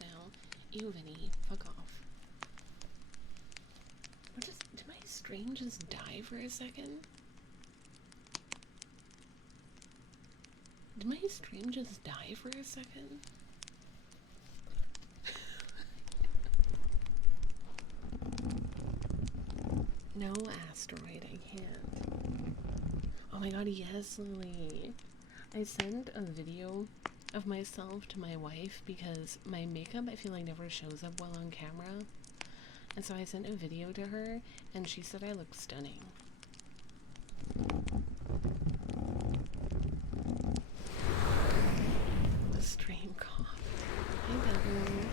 now. Ew, Vinny, fuck off. Did my stream just die for a second? Did my stream just die for a second? No, asteroid, I can't. Oh my god, yes, Lily. I sent a video of myself to my wife because my makeup, I feel like, never shows up well on camera. And so I sent a video to her, and she said I look stunning. The stream cough. Hey, Devin.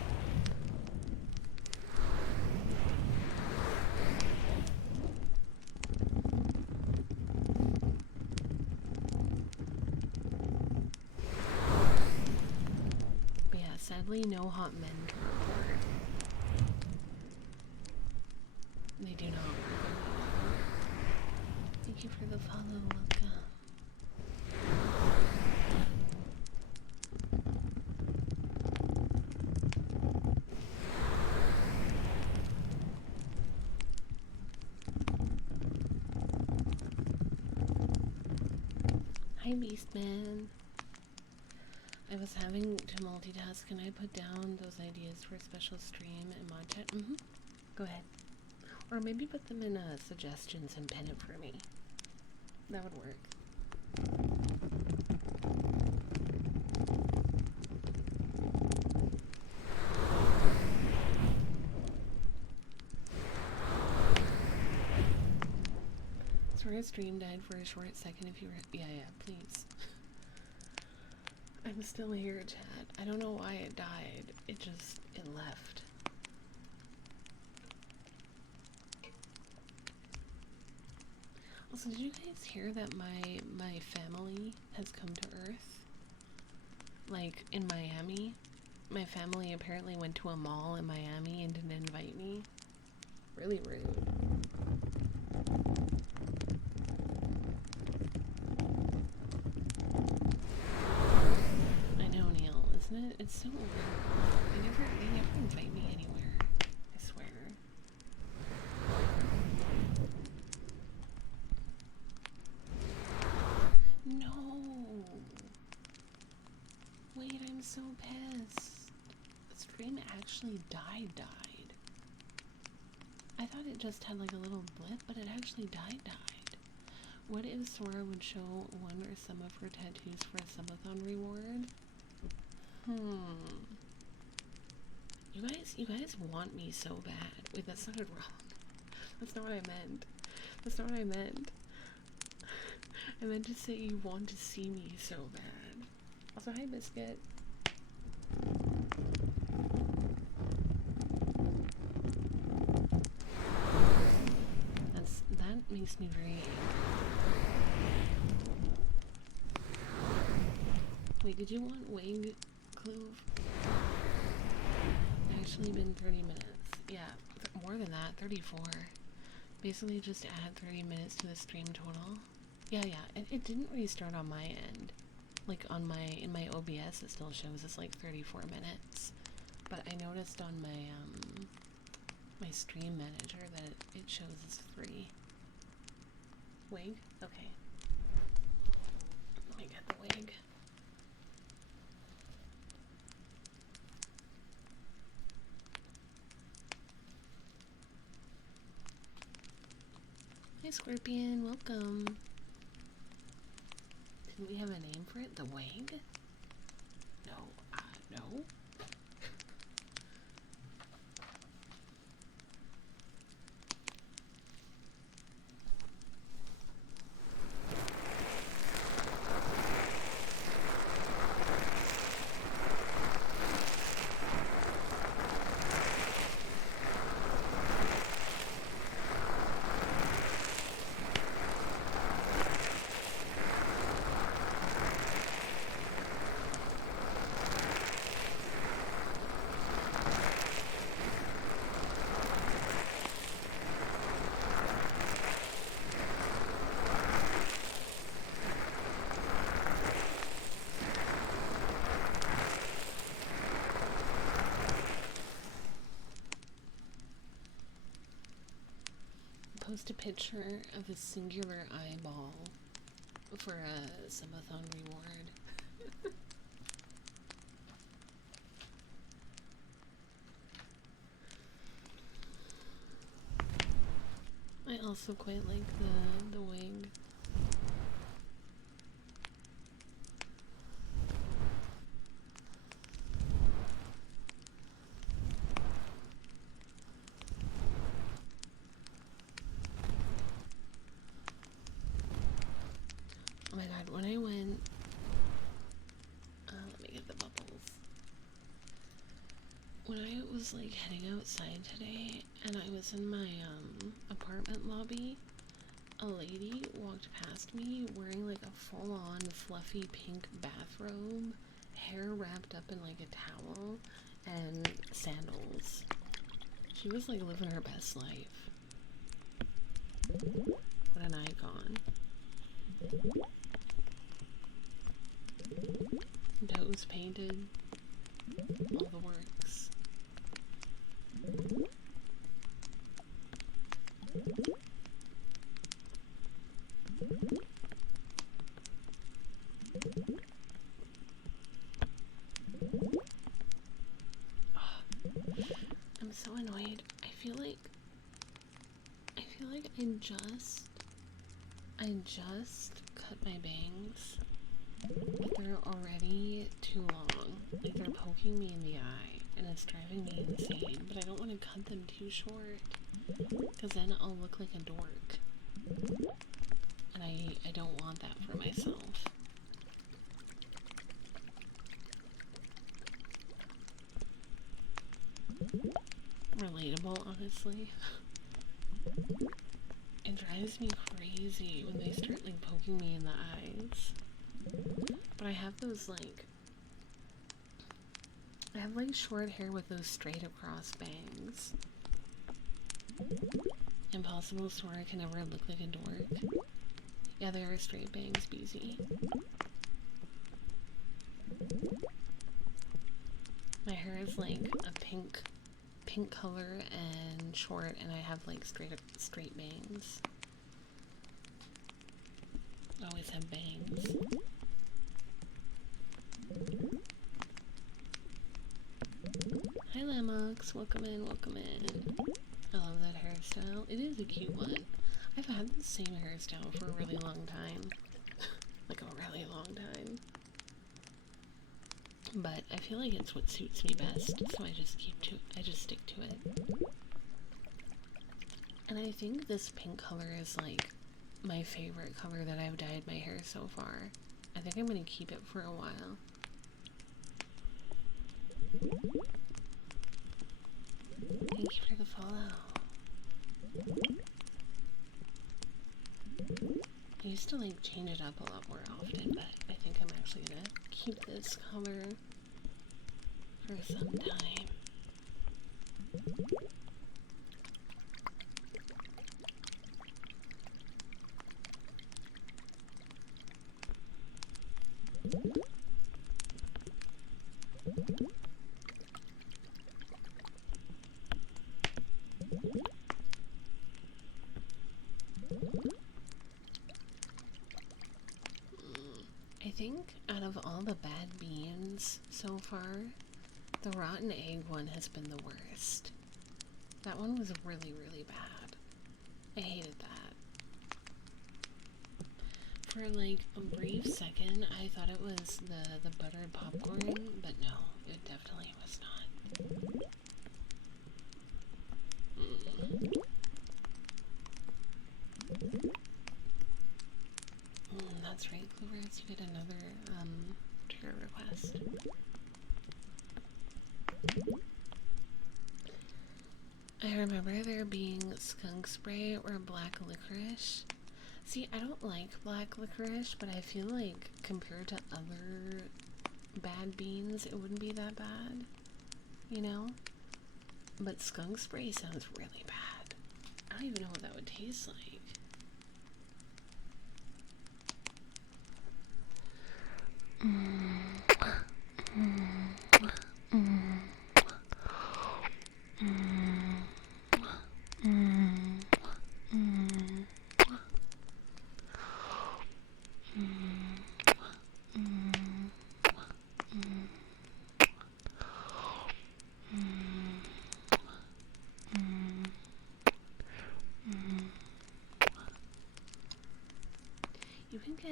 But yeah, sadly, no hot men to report. They do not. Thank you for the follow. Welcome. Hi, Beastman. I was having to multitask. Can I put down those ideas for a special stream and mod chat? Go ahead. Or maybe put them in suggestions and pin it for me. That would work. Sorry, stream died for a short second. If you were, yeah, please. I'm still here, chat. I don't know why it died. It left. Also, did you guys hear that my family has come to Earth? Like, in Miami? My family apparently went to a mall in Miami and didn't invite me. Really rude. I know, Neil, isn't it? It's so weird. They never invite me anywhere. I swear. No! Wait, I'm so pissed. The stream actually died. I thought it just had like a little blip, but it actually died. What if Sora would show one or some of her tattoos for a subathon reward? You guys want me so bad. Wait, that sounded wrong. That's not what I meant. That's not what I meant. I meant to say you want to see me so bad. Also, hi, Biscuit. That makes me very angry. Wait, did you want wing, Clove? Actually been 30 minutes. Yeah, more than that, 34. Basically just add 30 minutes to the stream total. Yeah, it didn't restart on my end. Like in my OBS it still shows it's like 34 minutes. But I noticed on my my stream manager that it shows as 3. Wig? Okay. Let me get the wig. Hi, Scorpion, welcome. Didn't we have a name for it? The wig? No, no. post a picture of a singular eyeball for a subathon reward. I also quite like the wig. Oh my god, when I went, let me get the bubbles. When I was like heading outside today and I was in my apartment lobby, a lady walked past me wearing like a full-on fluffy pink bathrobe, hair wrapped up in like a towel, and sandals. She was like living her best life. What an icon. Toes painted. All the works. I'm so annoyed. I feel like I just cut my bangs, but they're already too long. Like they're poking me in the eye and it's driving me insane, but I don't want to cut them too short because then I'll look like a dork. And I don't want that for myself. Relatable, honestly. It drives me crazy when they start like poking me in the eyes. But I have those like short hair with those straight across bangs. Impossible swore I can never look like a dork. Yeah, they are straight bangs, BZ. My hair is like a pink color and short, and I have like straight bangs. I always have bangs. Hi Lamox, welcome in, welcome in. I love that hairstyle. It is a cute one. I've had the same hairstyle for a really long time. Like a really long time. But I feel like it's what suits me best, so I just stick to it. And I think this pink color is like my favorite color that I've dyed my hair so far. I think I'm gonna keep it for a while. Thank you for the follow. I used to like change it up a lot more often, but I think I'm actually gonna keep this color for some time. I think out of all the bad beans so far, the rotten egg one has been the worst. That one was really, really bad. I hated that. For like a brief second, I thought it was the buttered popcorn, but no, it definitely was not. That's right, Clovers, you get another trigger request. I remember there being skunk spray or black licorice. See, I don't like black licorice, but I feel like compared to other bad beans, it wouldn't be that bad, you know? But skunk spray sounds really bad. I don't even know what that would taste like.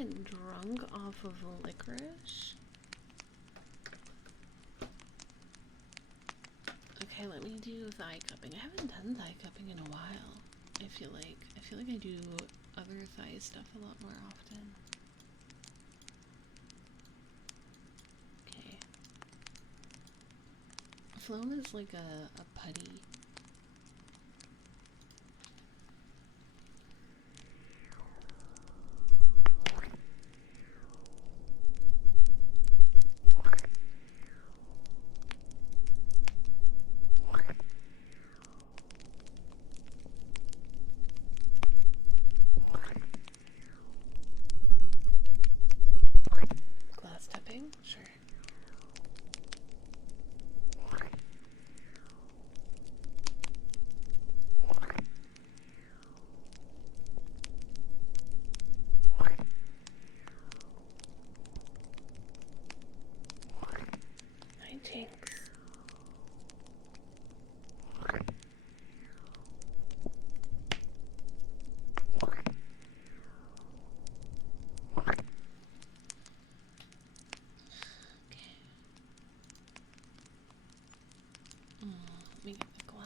get drunk off of licorice? Okay, let me do thigh cupping. I haven't done thigh cupping in a while. I feel like I do other thigh stuff a lot more often. Okay. Floam is like a putty. Glass tapping? Sure. Hi, Jinx. Let me get the glass.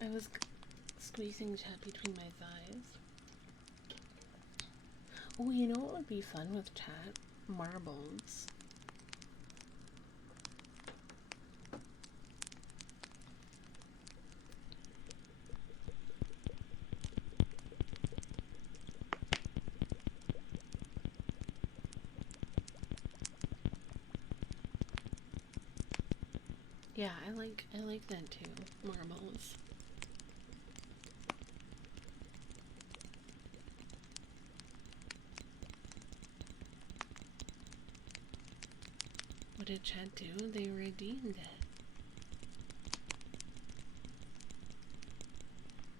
I was squeezing chat between my thighs. Oh, you know what would be fun with chat? Marbles. Yeah, I like that too. Marbles. What did chat do? They redeemed it.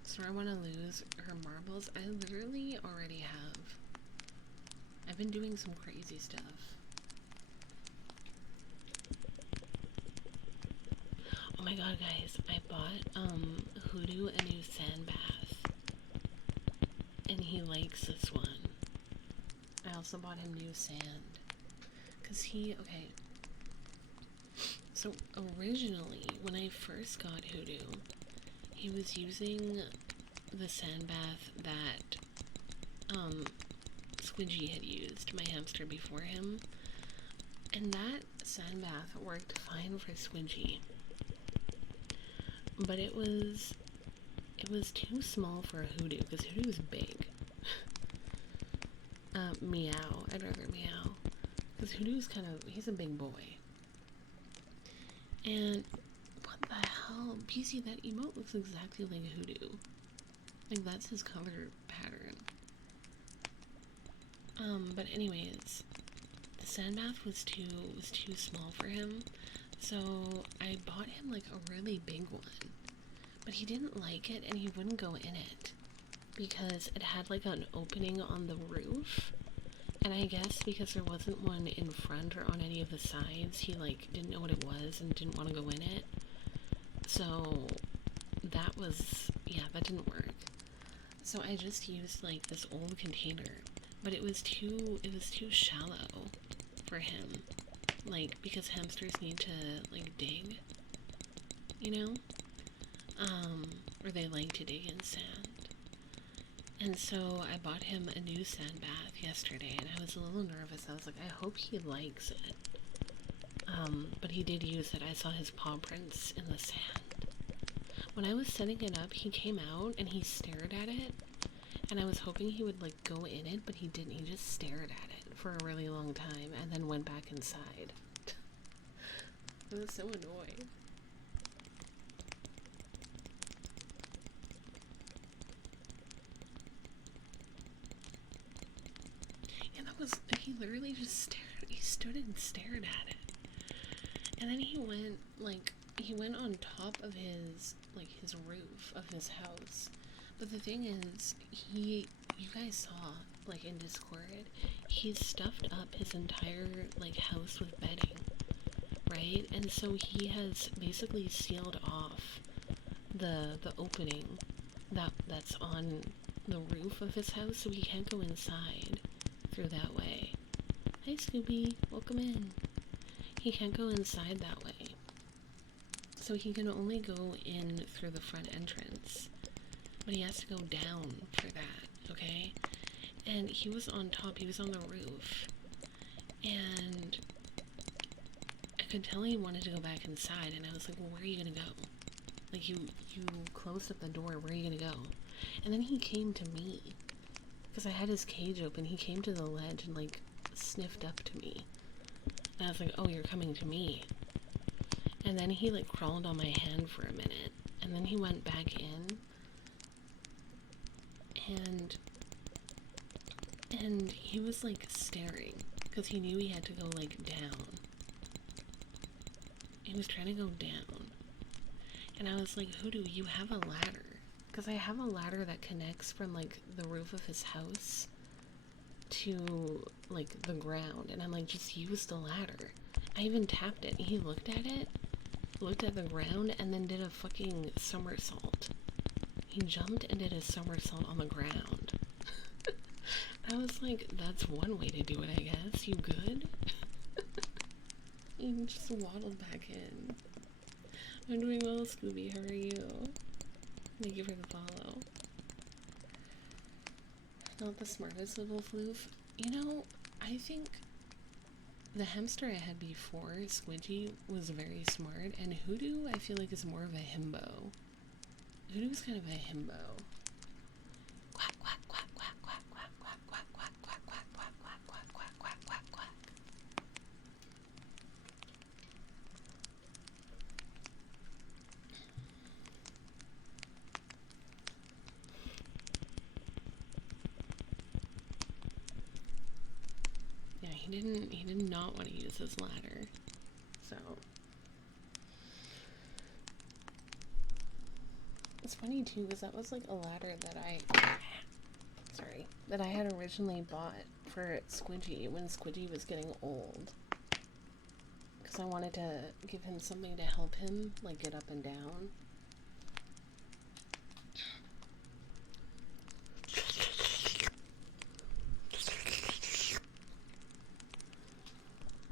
So I want to lose her marbles. I literally already have. I've been doing some crazy stuff. Oh my god, guys, I bought Hoodoo a new sand bath, and he likes this one. I also bought him new sand, cause okay. So originally, when I first got Hoodoo, he was using the sand bath that Squidgy had used, my hamster before him, and that sand bath worked fine for Squidgy. But it was too small for a Hoodoo, because Hoodoo is big. Meow. I'd rather Meow. Because Hoodoo's he's a big boy. And what the hell? PC, that emote looks exactly like Hoodoo. Like, that's his color pattern. But anyways, the sand bath was too small for him. So I bought him like a really big one. But he didn't like it and he wouldn't go in it. Because it had like an opening on the roof. And I guess because there wasn't one in front or on any of the sides, he like didn't know what it was and didn't want to go in it. So that didn't work. So I just used like this old container, but it was too shallow for him. Like, because hamsters need to like dig, you know? Or they like to dig in sand. And so I bought him a new sand bath yesterday, and I was a little nervous. I was like, I hope he likes it. But he did use it. I saw his paw prints in the sand. When I was setting it up, he came out and he stared at it. And I was hoping he would like go in it, but he didn't. He just stared at it for a really long time and then went back inside. I was so annoyed. He literally just stared. He stood and stared at it. And then he went on top of his roof of his house. But the thing is, you guys saw, like, in Discord, he stuffed up his entire, like, house with bedding. right? And so he has basically sealed off the opening that's on the roof of his house, so he can't go inside through that way. Hi Scooby, welcome in. He can't go inside that way. So he can only go in through the front entrance. But he has to go down for that, okay? And he was on top, he was on the roof. And I could tell he wanted to go back inside, and I was like, well, where are you gonna go? Like, you closed up the door, where are you gonna go? And then he came to me. Because I had his cage open, he came to the ledge and, like, sniffed up to me. And I was like, oh, you're coming to me. And then he, like, crawled on my hand for a minute. And then he went back in. And he was, like, staring. Because he knew he had to go, like, down. He was trying to go down. And I was like, Hoodoo, you have a ladder. Because I have a ladder that connects from, like, the roof of his house to, like, the ground. And I'm like, just use the ladder. I even tapped it. He looked at it, looked at the ground, and then did a fucking somersault. He jumped and did a somersault on the ground. I was like, that's one way to do it, I guess. You good? He just waddled back in. I'm doing well, Scooby. How are you? Thank you for the follow. Not the smartest little floof. You know, I think the hamster I had before, Squidgy, was very smart, and Hoodoo, I feel like, is more of a himbo. Hoodoo's kind of a himbo. Quack, quack, quack, quack, quack, quack, quack, quack, quack, quack, quack, quack, quack, quack, quack, quack, quack, quack. Yeah, he did not want to use his ladder. So it's funny too, because that was like a ladder that I had originally bought for Squidgy when Squidgy was getting old. Because I wanted to give him something to help him, like, get up and down.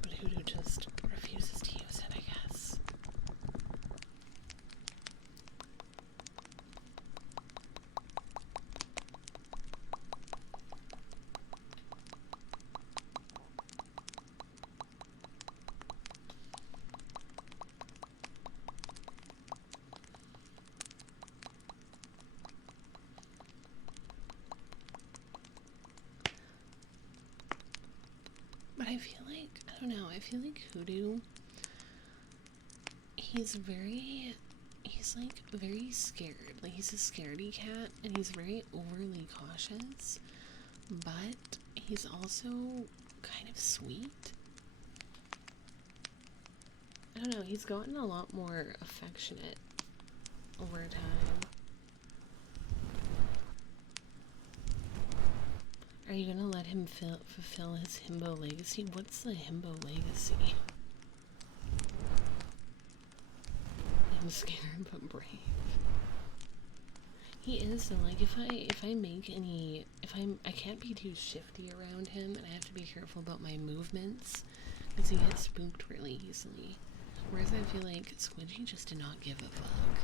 But Hoodoo just refuses to use it, I guess. But I feel like, I don't know, I feel like Hoodoo, he's like very scared. Like, he's a scaredy cat, and he's very overly cautious, but he's also kind of sweet. I don't know, he's gotten a lot more affectionate over time. Are you gonna let him fulfill his himbo legacy? What's the himbo legacy? I'm scared but brave. He is, though. Like, if I make any, I can't be too shifty around him, and I have to be careful about my movements, because he gets spooked really easily. Whereas I feel like Squidgy just did not give a fuck.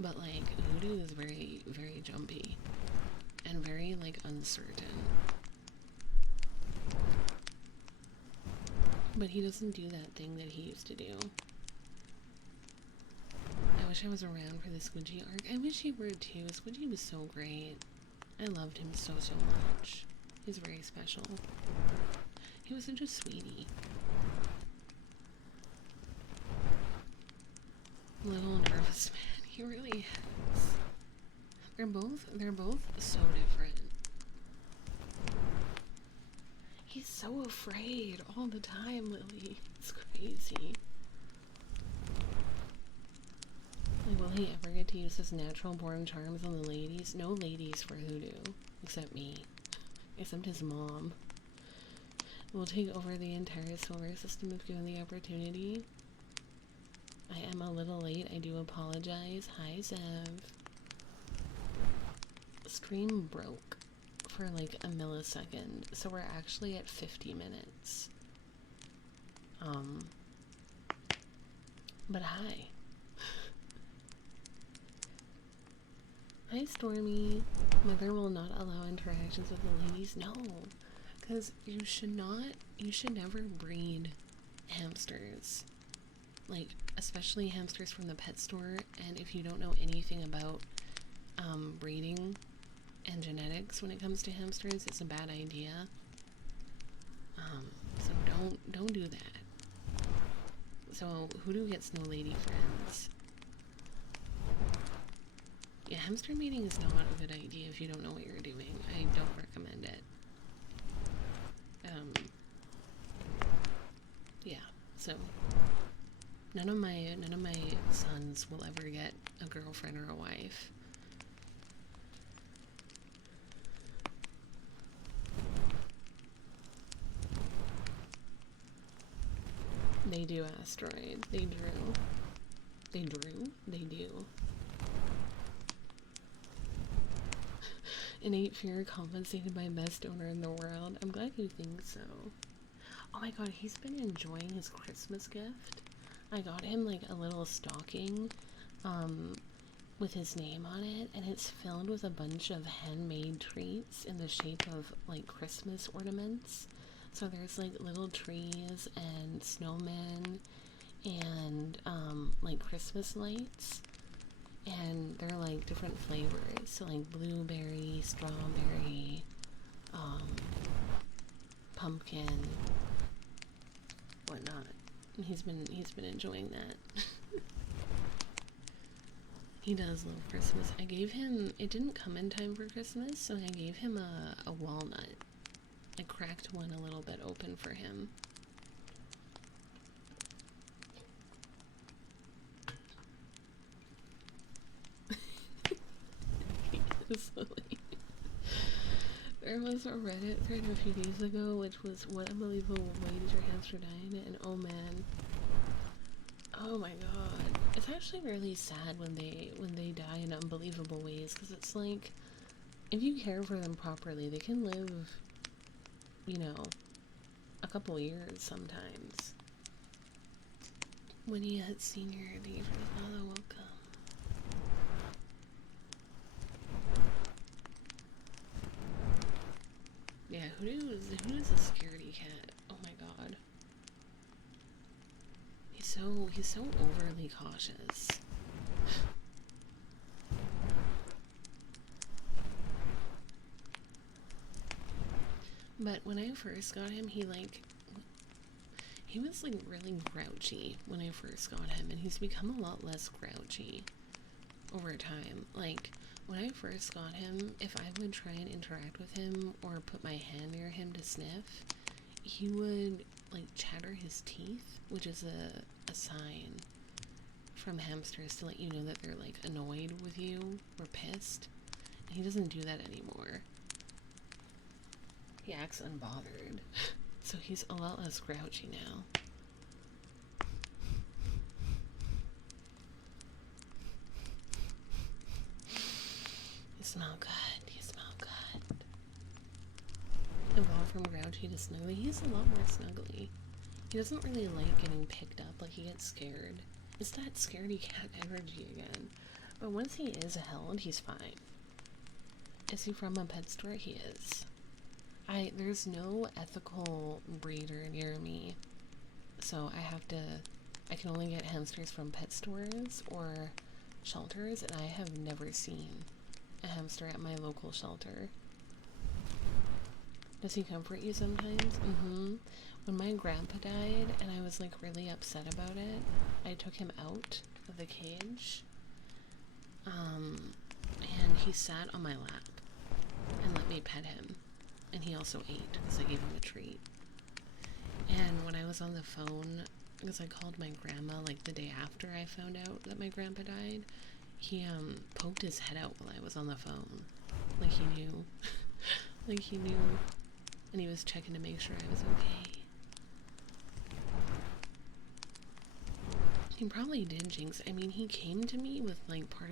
But, like, Hoodoo is very, very jumpy. And very, like, uncertain. But he doesn't do that thing that he used to do. I wish I was around for the Squidgy arc. I wish he were too. Squidgy was so great. I loved him so, so much. He's very special. He was such a sweetie. Little nervous man. He really is. They're both so different. He's so afraid all the time, Lily. It's crazy. Like, will he ever get to use his natural born charms on the ladies? No ladies for Hoodoo. Except me. Except his mom. We'll take over the entire solar system if given the opportunity. I am a little late. I do apologize. Hi, Zev. Stream broke for like a millisecond, so we're actually at 50 minutes. But hi. Hi, Stormy. Mother will not allow interactions with the ladies. No, because you should never breed hamsters. Like, especially hamsters from the pet store, and if you don't know anything about breeding and genetics when it comes to hamsters, it's a bad idea. So don't do that. So Hoodoo gets no lady friends. Yeah, hamster mating is not a good idea if you don't know what you're doing. I don't recommend it. Yeah, so none of my sons will ever get a girlfriend or a wife. They do, Asteroid. They drew. They drew? They do. Innate fear compensated by best owner in the world. I'm glad you think so. Oh my god, he's been enjoying his Christmas gift. I got him like a little stocking with his name on it, and it's filled with a bunch of handmade treats in the shape of like Christmas ornaments. So there's like little trees and snowmen and like Christmas lights, and they're like different flavors, so like blueberry, strawberry, pumpkin, whatnot. And he's been enjoying that. He does love Christmas. I gave him, it didn't come in time for Christmas, so I gave him a walnut. I cracked one a little bit open for him. There was a Reddit thread a few days ago, which was, what unbelievable way did your hamster die in it? And oh man. Oh my god. It's actually really sad when they die in unbelievable ways, because it's like, if you care for them properly, they can live, you know, a couple years sometimes. When he hit senior, thank you for the follow, welcome. Yeah, Hoodoo is a scaredy cat. Oh my god. He's so overly cautious. But when I first got him, he was like really grouchy when I first got him, and he's become a lot less grouchy over time. Like, when I first got him, if I would try and interact with him or put my hand near him to sniff, he would like chatter his teeth, which is a sign from hamsters to let you know that they're like annoyed with you or pissed. And he doesn't do that anymore. He acts unbothered. So he's a lot less grouchy now. You smell good. You smell good. Evolved from grouchy to snuggly. He's a lot more snuggly. He doesn't really like getting picked up. Like, he gets scared. It's that scaredy cat energy again. But once he is held, he's fine. Is he from a pet store? He is. There's no ethical breeder near me, so I can only get hamsters from pet stores or shelters, and I have never seen a hamster at my local shelter. Does he comfort you sometimes? Mm-hmm. When my grandpa died and I was like really upset about it, I took him out of the cage, and he sat on my lap and let me pet him. And he also ate, because I gave him a treat. And when I was on the phone, because I called my grandma like the day after I found out that my grandpa died, he poked his head out while I was on the phone. Like he knew. Like he knew and he was checking to make sure I was okay. He probably did jinx. I mean, he came to me with like part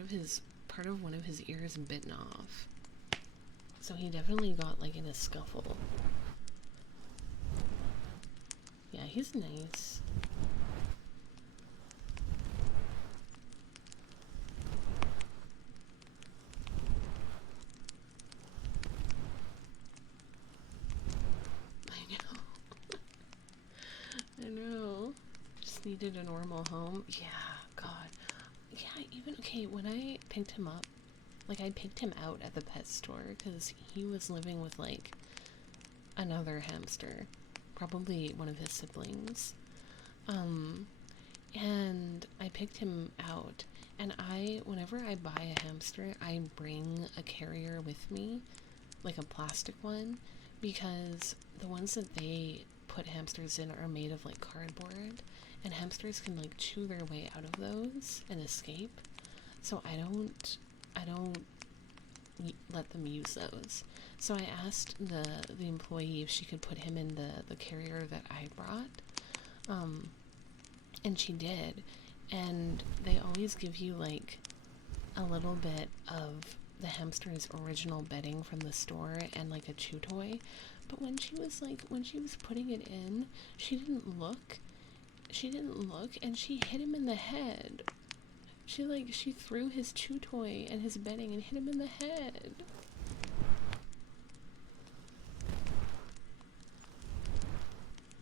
of one of his ears bitten off. So he definitely got like in a scuffle. Yeah, he's nice. I know. I know. Just needed a normal home. Yeah, God. Yeah, even, okay, when I picked him up, like, I picked him out at the pet store because he was living with, like, another hamster. Probably one of his siblings. And I picked him out. And whenever I buy a hamster, I bring a carrier with me, like a plastic one, because the ones that they put hamsters in are made of like cardboard, and hamsters can like chew their way out of those and escape. So I don't let them use those. So I asked the employee if she could put him in the carrier that I brought, and she did. And they always give you like a little bit of the hamster's original bedding from the store and like a chew toy. But when she was putting it in, she didn't look, and she hit him in the head. She threw his chew toy and his bedding and hit him in the head.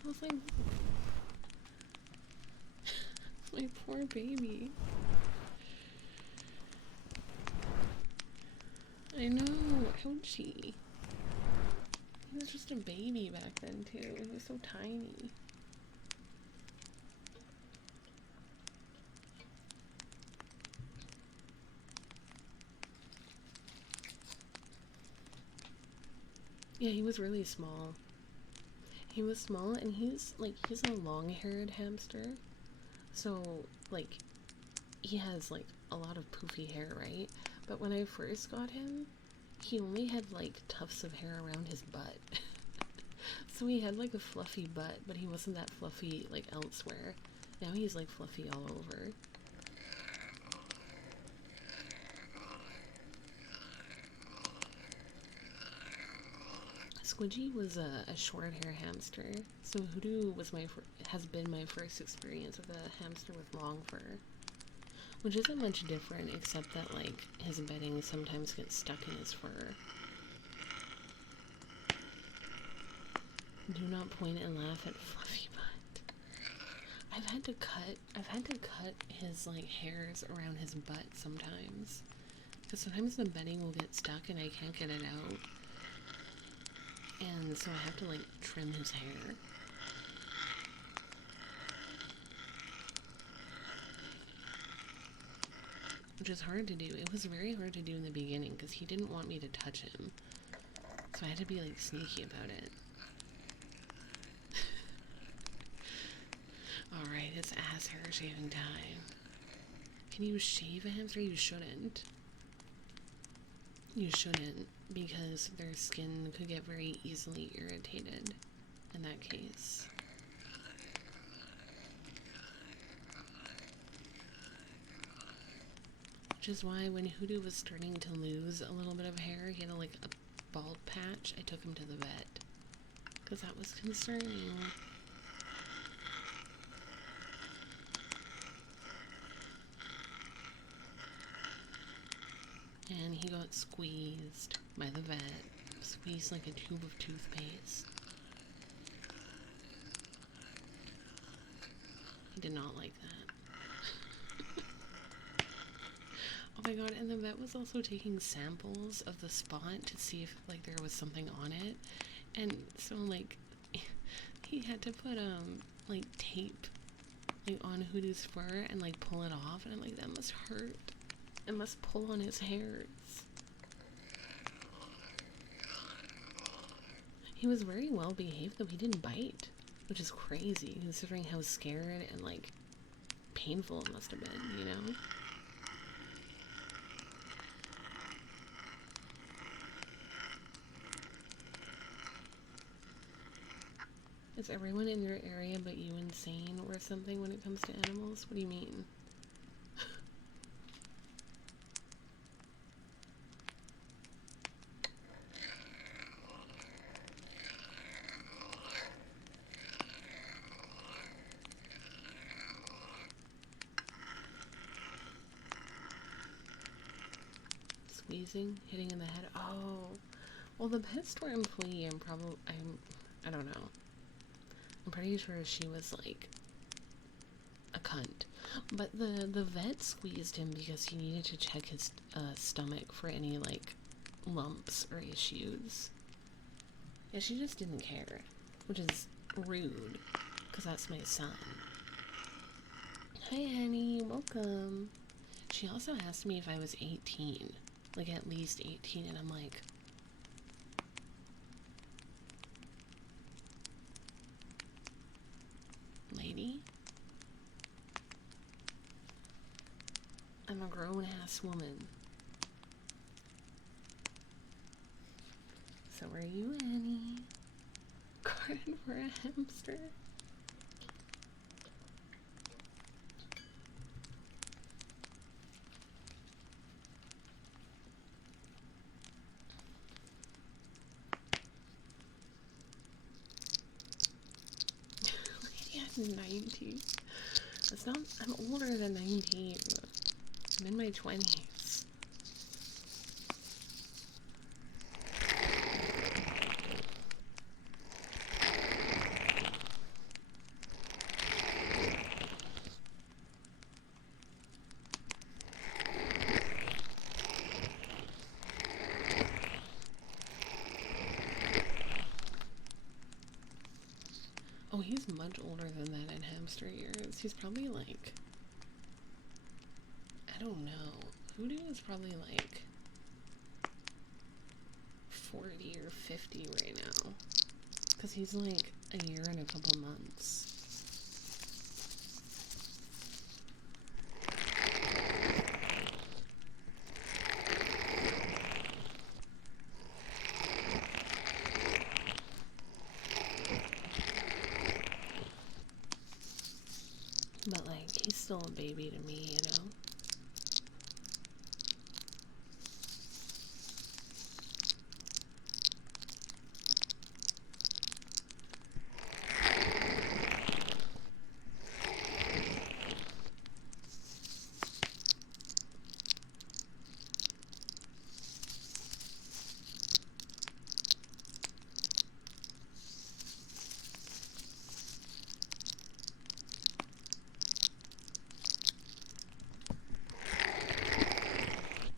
I was like, my poor baby. I know, ouchie. He was just a baby back then too. He was so tiny. Yeah, he was really small. He was small, and he's a long-haired hamster. So, like, he has, like, a lot of poofy hair, right? But when I first got him, he only had, like, tufts of hair around his butt. So he had, like, a fluffy butt, but he wasn't that fluffy, like, elsewhere. Now he's, like, fluffy all over. Squidgy was a short-hair hamster, so Hoodoo has been my first experience with a hamster with long fur. Which isn't much different, except that, like, his bedding sometimes gets stuck in his fur. Do not point and laugh at Fluffy Butt. I've had to cut his, like, hairs around his butt sometimes. Because sometimes the bedding will get stuck and I can't get it out. And so I have to, like, trim his hair. Which is hard to do. It was very hard to do in the beginning because he didn't want me to touch him. So I had to be, like, sneaky about it. Alright, it's ass hair shaving time. Can you shave a hamster? You shouldn't. You shouldn't, because their skin could get very easily irritated in that case. Which is why when Hoodoo was starting to lose a little bit of hair, he had a bald patch, I took him to the vet. Because that was concerning. And he got squeezed by the vet. Squeezed like a tube of toothpaste. He did not like that. Oh my god, and the vet was also taking samples of the spot to see if, like, there was something on it. And so, like, he had to put, like, tape, like, on Hoodoo's fur and, like, pull it off. And I'm like, that must hurt. It must pull on his hairs. He was very well behaved, though. He didn't bite, which is crazy, considering how scared and, like, painful it must have been, you know? Is everyone in your area but you insane or something when it comes to animals? What do you mean? Squeezing? Hitting in the head? Oh. Well, the pet store employee, I don't know. I'm pretty sure she was, like, a cunt. But the vet squeezed him because he needed to check his stomach for any, like, lumps or issues. Yeah, she just didn't care, which is rude, because that's my son. Hi, Annie. Welcome. She also asked me if I was 18. Like, at least 18, and I'm like... Lady? I'm a grown-ass woman. So are you, Annie? Garden for a hamster? Lady at 19. That's not... I'm older than 19. I'm in my 20s. Oh, he's much older than that in hamster years. He's probably like... I don't know. Hoodoo is probably like 40 or 50 right now. Because he's like a year and a couple months. But like, he's still a baby to me, you know?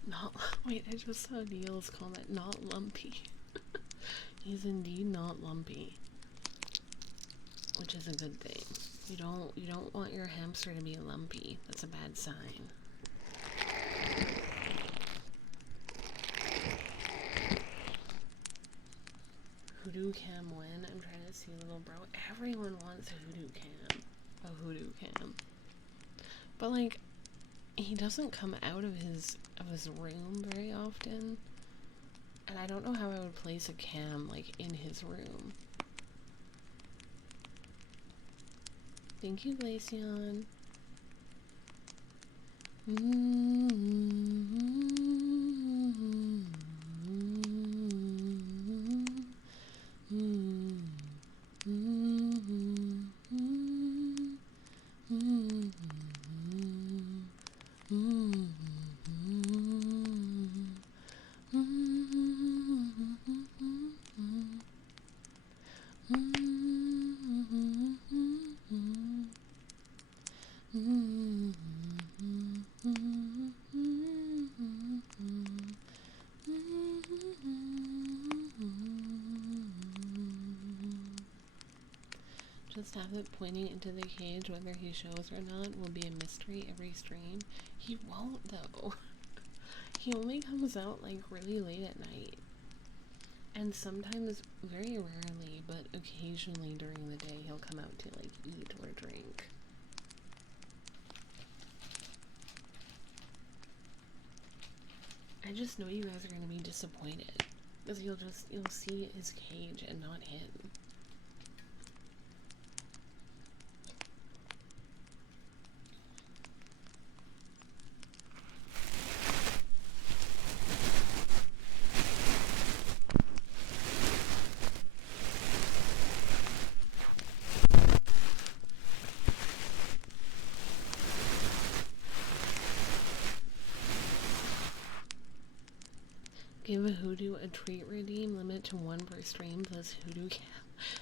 Not, wait, I just saw Niels call that not lumpy. He's indeed not lumpy. Which is a good thing. You don't want your hamster to be lumpy. That's a bad sign. Hoodoo cam when? I'm trying to see, little bro. Everyone wants a hoodoo cam. A hoodoo cam. But like, he doesn't come out of his room very often. And I don't know how I would place a cam like in his room. Thank you, Glaceon. Just have it pointing into the cage whether he shows or not will be a mystery every stream. He won't though. He only comes out like really late at night. And sometimes, very rarely, but occasionally during the day he'll come out to like eat or drink. I just know you guys are gonna be disappointed. Because you'll see his cage and not him. do a treat redeem, limit to 1 per stream plus Hoodoo Cam,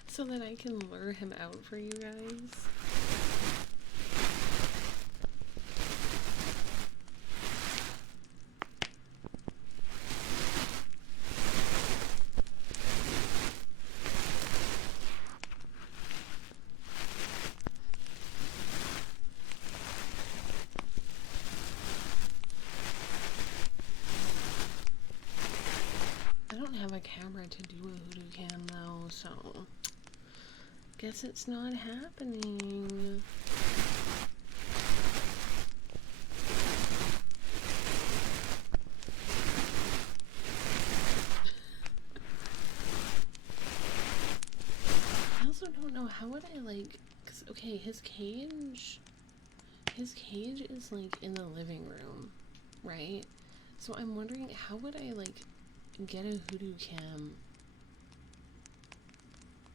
so that I can lure him out for you guys. I don't have a camera to do a Hoodoo Cam though, so guess it's not happening. I also don't know, how would I like, cause okay, his cage is like in the living room, right? So I'm wondering, how would I like get a Hoodoo Cam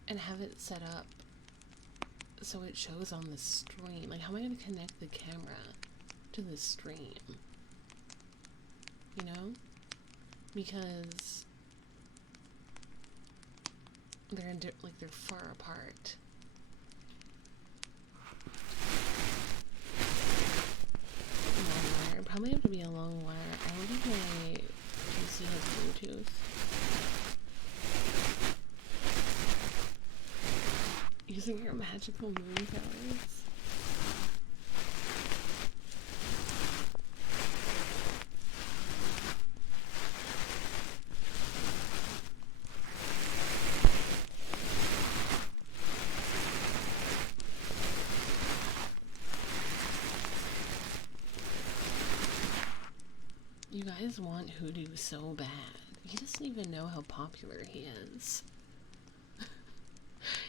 and have it set up so it shows on the stream? Like, how am I going to connect the camera to the stream? You know? Because they're they're far apart. Long wire. Probably have to be a long wire. I don't think my PC has Bluetooth. Using your magical moon powers. You guys want Hoodoo so bad. He doesn't even know how popular he is.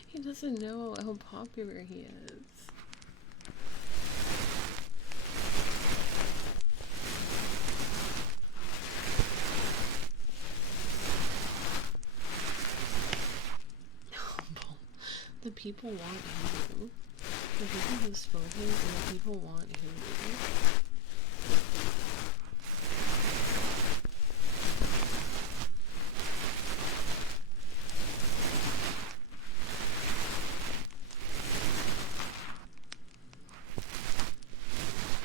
He doesn't know how popular he is. The people want Hoodoo. The people who've spoken and the people want Hoodoo.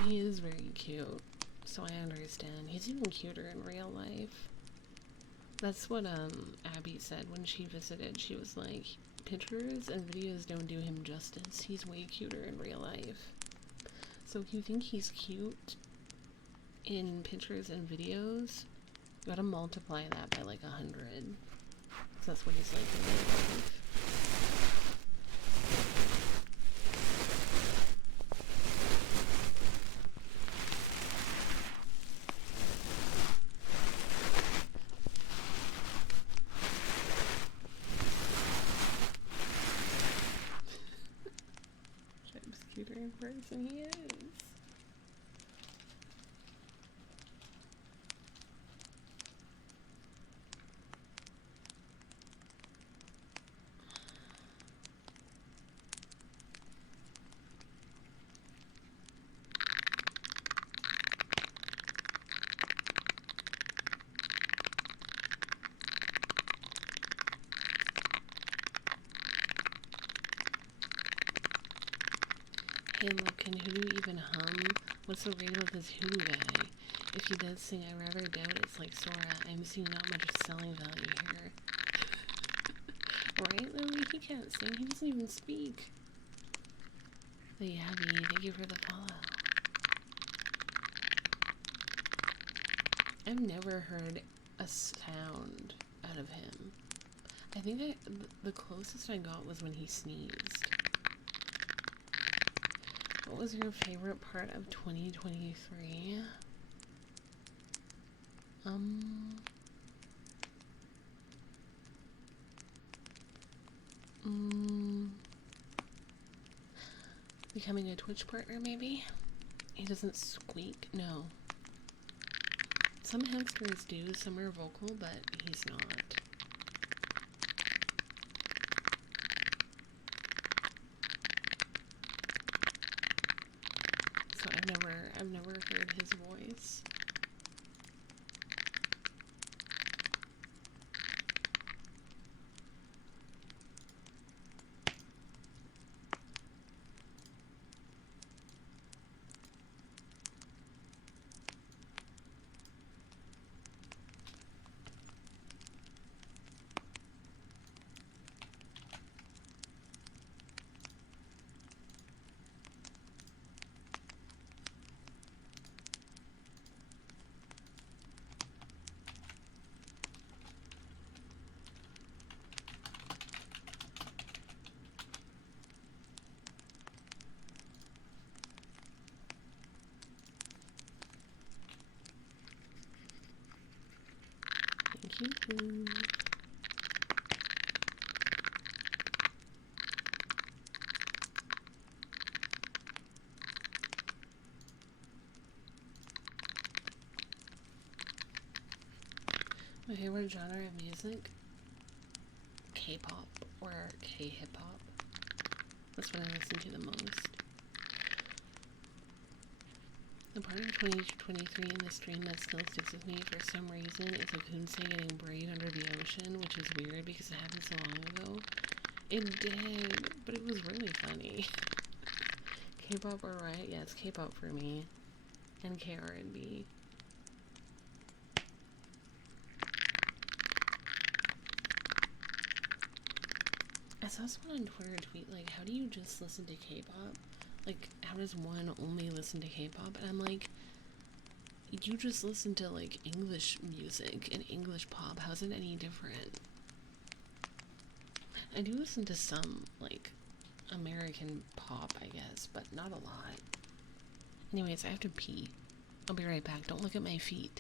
He is very cute, so I understand. He's even cuter in real life. That's what Abby said when she visited. She was like, pictures and videos don't do him justice. He's way cuter in real life. So if you think he's cute in pictures and videos, you gotta multiply that by like 100. So that's what he's like in real life. Cuter in person he is. Hey look, can Hoodoo even hum? What's the rate of this Hoodoo guy? If he does sing, I rather doubt it's like Sora. I'm seeing not much selling value here. Right, Lily? He can't sing. He doesn't even speak. The Abby, thank you for the follow. I've never heard a sound out of him. I think the closest I got was when he sneezed. What was your favorite part of 2023? Becoming a Twitch partner, maybe? He doesn't squeak? No. Some hamsters do, some are vocal, but he's not. So I've never heard his voice. My favorite genre of music? K-pop or K-hip-hop. That's what I listen to the most. The part of 2023 in the stream that still sticks with me for some reason is Akunse getting buried under the ocean, which is weird because it happened so long ago. It did, but it was really funny. K-pop or right? Yeah, it's K-pop for me. And K-R&B. I saw someone on Twitter tweet, like, how do you just listen to K-pop? Like, how does one only listen to K-pop? And I'm like, you just listen to, like, English music and English pop. How's it any different? I do listen to some, like, American pop, I guess, but not a lot. Anyways, I have to pee. I'll be right back. Don't look at my feet.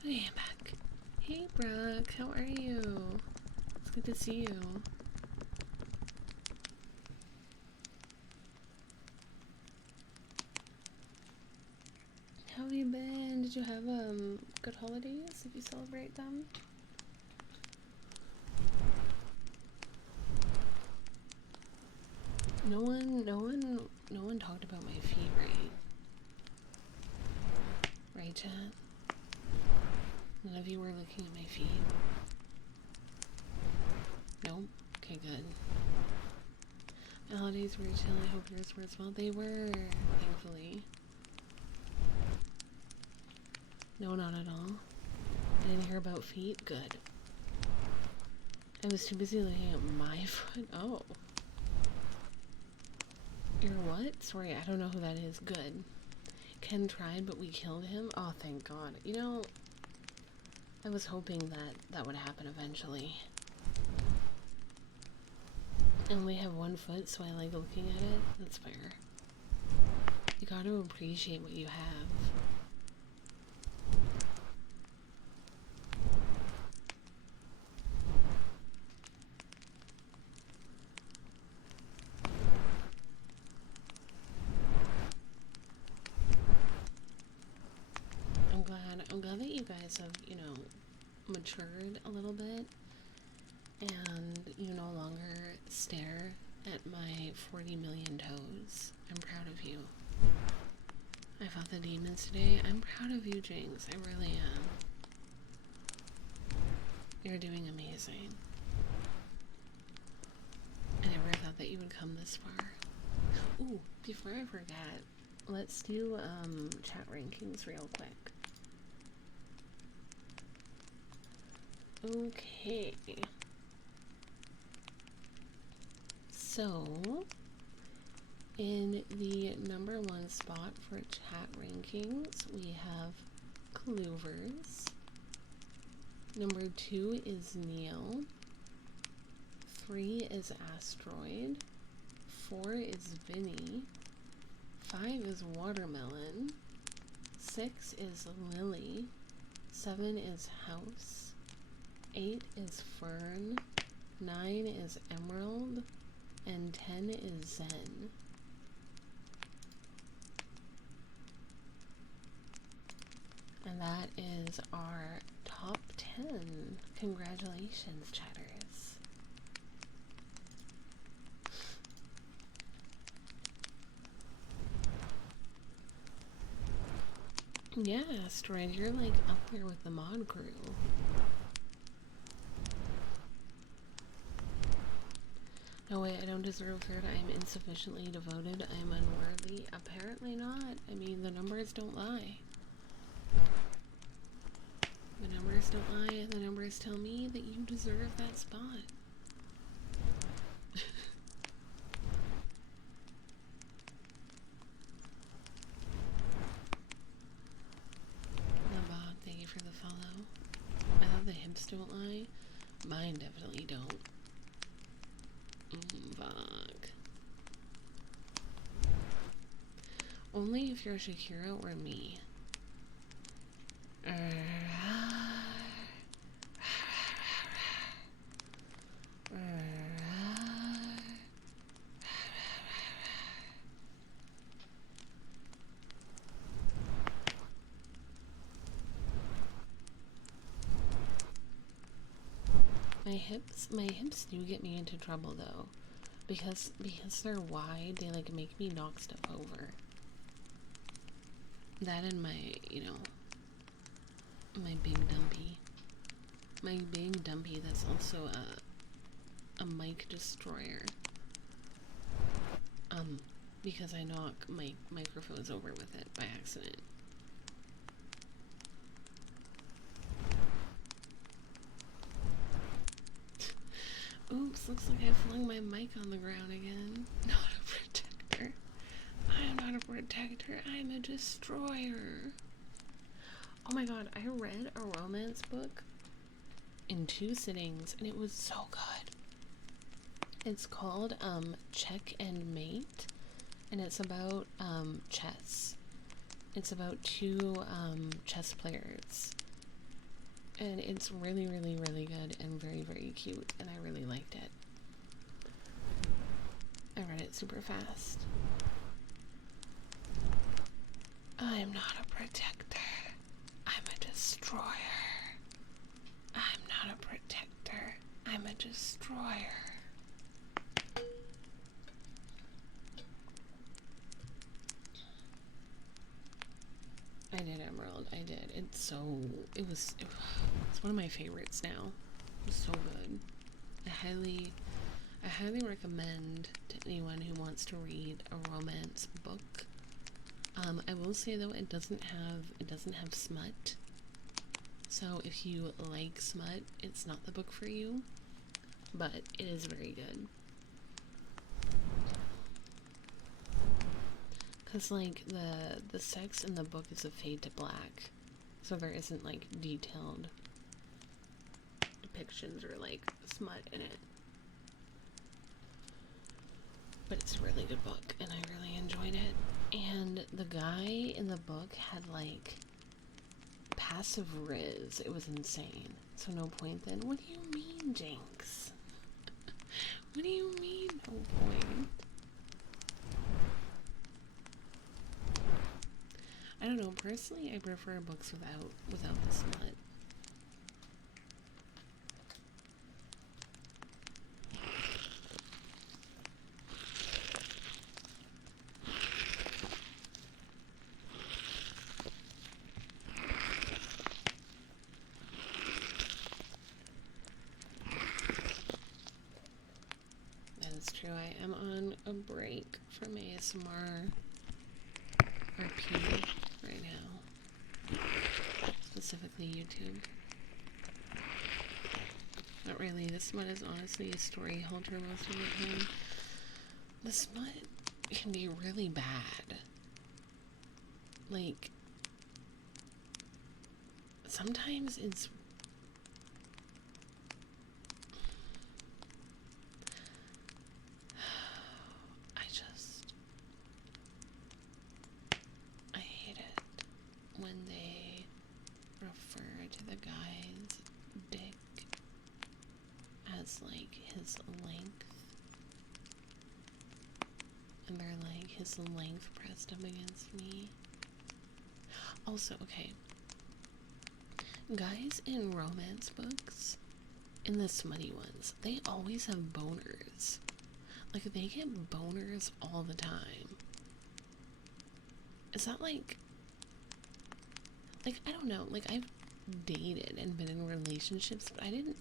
Okay, I'm back. Hey, Brooke, how are you? It's good to see you. How have you been? Did you have good holidays? Did you celebrate them? No one talked about my feet, right? Right, chat? None of you were looking at my feet? No? Okay, good. My holidays were chill. I hope yours were as well. They were, thankfully. No, not at all. I didn't hear about feet? Good. I was too busy looking at my foot. Oh. Your what? Sorry, I don't know who that is. Good. Ken tried, but we killed him? Oh, thank God. You know, I was hoping that that would happen eventually. I only have one foot, so I like looking at it. That's fair. You gotta appreciate what you have. I'm glad that you guys have, you know, matured a little bit and you no longer stare at my 40 million toes. I'm proud of you. I fought the demons today. I'm proud of you, Jinx. I really am. You're doing amazing. I never thought that you would come this far. Ooh, before I forget, let's do chat rankings real quick. Okay. So, in the #1 spot for chat rankings, we have Clovers. Number 2 is Neil. 3 is Asteroid. 4 is Vinny. 5 is Watermelon. 6 is Lily. 7 is House. 8 is Fern. 9 is Emerald. And 10 is Zen. And that is our top 10. Congratulations, chatters. Yeah, Asteroid, you're like up there with the mod crew. No way, I don't deserve third. I am insufficiently devoted. I am unworthy. Apparently not. I mean, the numbers don't lie. The numbers don't lie, and the numbers tell me that you deserve that spot. Bob, thank you for the follow. I thought the hips don't lie. Mine definitely don't. Fuck. Only if you're Shakira or me. My hips do get me into trouble though, because they're wide, they like make me knock stuff over. That and my, you know, my big dumpy that's also a mic destroyer. Because I knock my microphones over with it by accident. Oops, looks like I flung my mic on the ground again. Not a protector. I am not a protector. I am a destroyer. Oh my god, I read a romance book in 2 sittings and it was so good. It's called Check and Mate, and it's about chess. It's about 2 chess players. And it's really, really, really good and very, very cute, and I really liked it. I read it super fast. I am not a protector. I'm a destroyer. I'm not a protector. I'm a destroyer. I did, Emerald. I did. It's one of my favorites now. It was so good. I highly recommend to anyone who wants to read a romance book. I will say though, it doesn't have smut. So if you like smut, it's not the book for you. But it is very good. Cause like the sex in the book is a fade to black, so there isn't like detailed depictions or like smut in it. But it's a really good book, and I really enjoyed it. And the guy in the book had like passive riz. It was insane. So no point then. What do you mean, Jinx? What do you mean no point? I don't know, personally I prefer books without the smut. That is true, I am on a break from ASMR RP right now. Specifically YouTube. Not really, the smut is honestly a story holder most of the time. The smut can be really bad. Like, sometimes it's I hate it when they refer to the guy's dick as like his length, and they're like his length pressed up against me. Also, okay, guys in romance books, in the smutty ones, they always have boners. Like, they get boners all the time. Is that like, I don't know, like, I've dated and been in relationships, but I didn't,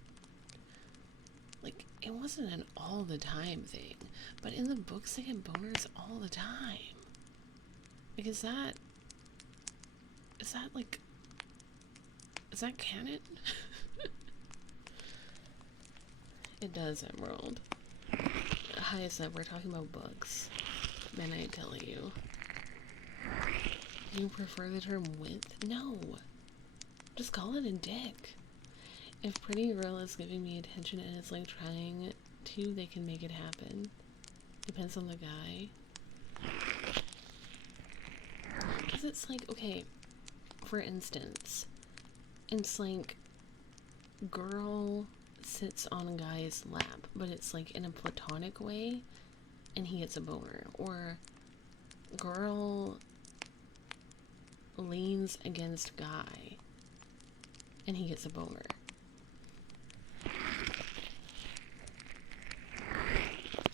like, it wasn't an all the time thing, but in the books they get boners all the time. Like, is that like, is that canon? It does, Emerald. Hi, Seb, we're talking about books. Then I tell you. Do you prefer the term width? No. Just call it a dick. If pretty girl is giving me attention and is like trying to, they can make it happen. Depends on the guy. Because it's like, okay, for instance, it's like girl sits on a guy's lap, but it's like in a platonic way and he gets a boner. Or girl leans against guy and he gets a boner.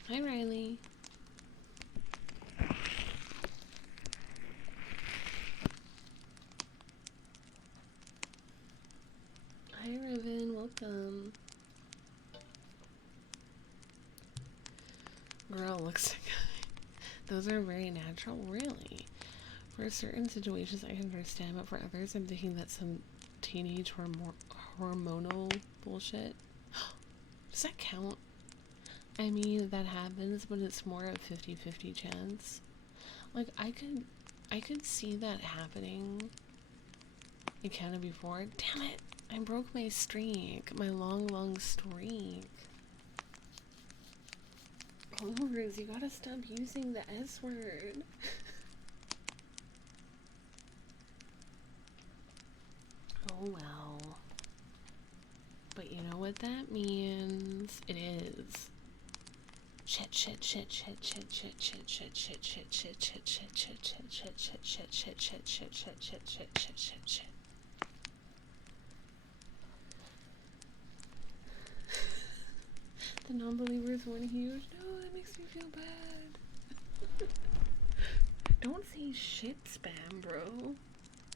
Hi, Riley. Hi, Riven. Welcome. Girl looks like those are very natural, really. For certain situations I can understand, but for others I'm thinking that's some teenage hormonal bullshit. Does that count? I mean, that happens, but it's more a 50-50 chance. Like, I could see that happening. It counted before. Damn it! I broke my streak. My long streak. Colors, you gotta stop using the S word. Oh well. But you know what that means? It is. Shit. The non-believers weren't huge. No, that makes me feel bad. Don't say shit spam, bro.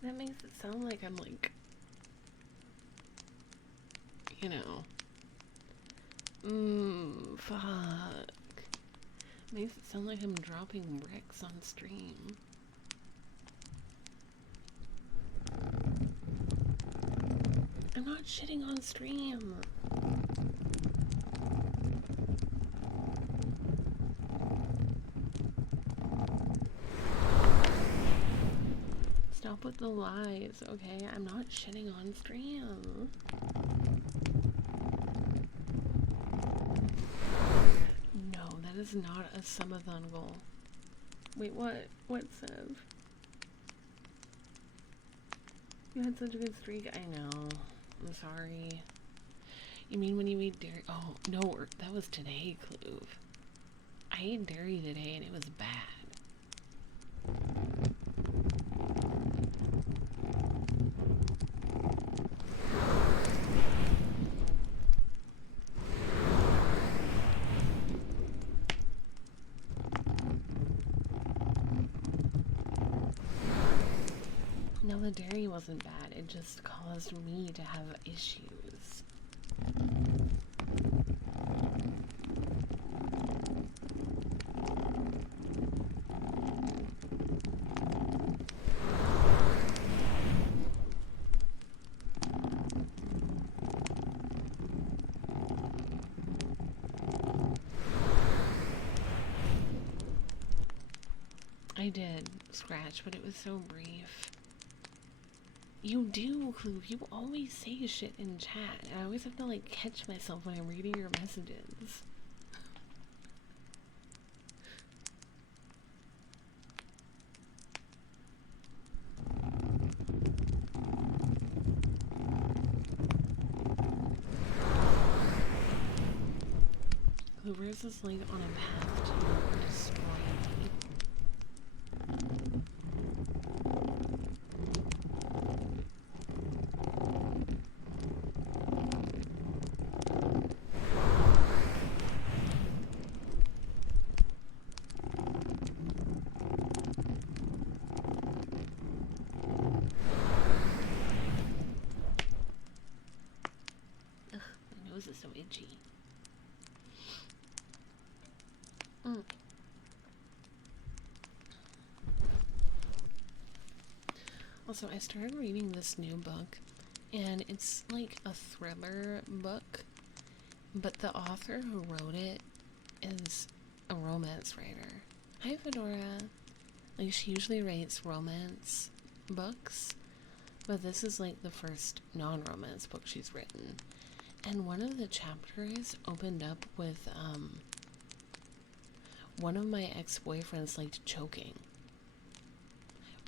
That makes it sound like I'm like, you know. Fuck. Makes it sound like I'm dropping bricks on stream. I'm not shitting on stream. Stop with the lies, okay? I'm not shitting on stream. No, that is not a subathon goal. Wait, what? What, Sev? You had such a good streak. I know. I'm sorry. You mean when you ate dairy? Oh, no, that was today, Kluv. I ate dairy today and it was bad. the dairy wasn't bad, it just caused me to have issues. I did scratch, but it was so brief. You do, Clue. You always say shit in chat, and I always have to, like, catch myself when I'm reading your messages. Clover's is, like, on a path to destroy me. Ugh, my nose is so itchy. Also, I started reading this new book, and it's like a thriller book, but the author who wrote it is a romance writer. Hi, Fedora. Like, she usually writes romance books, but this is like the first non-romance book she's written. And one of the chapters opened up with, one of my ex-boyfriends liked choking.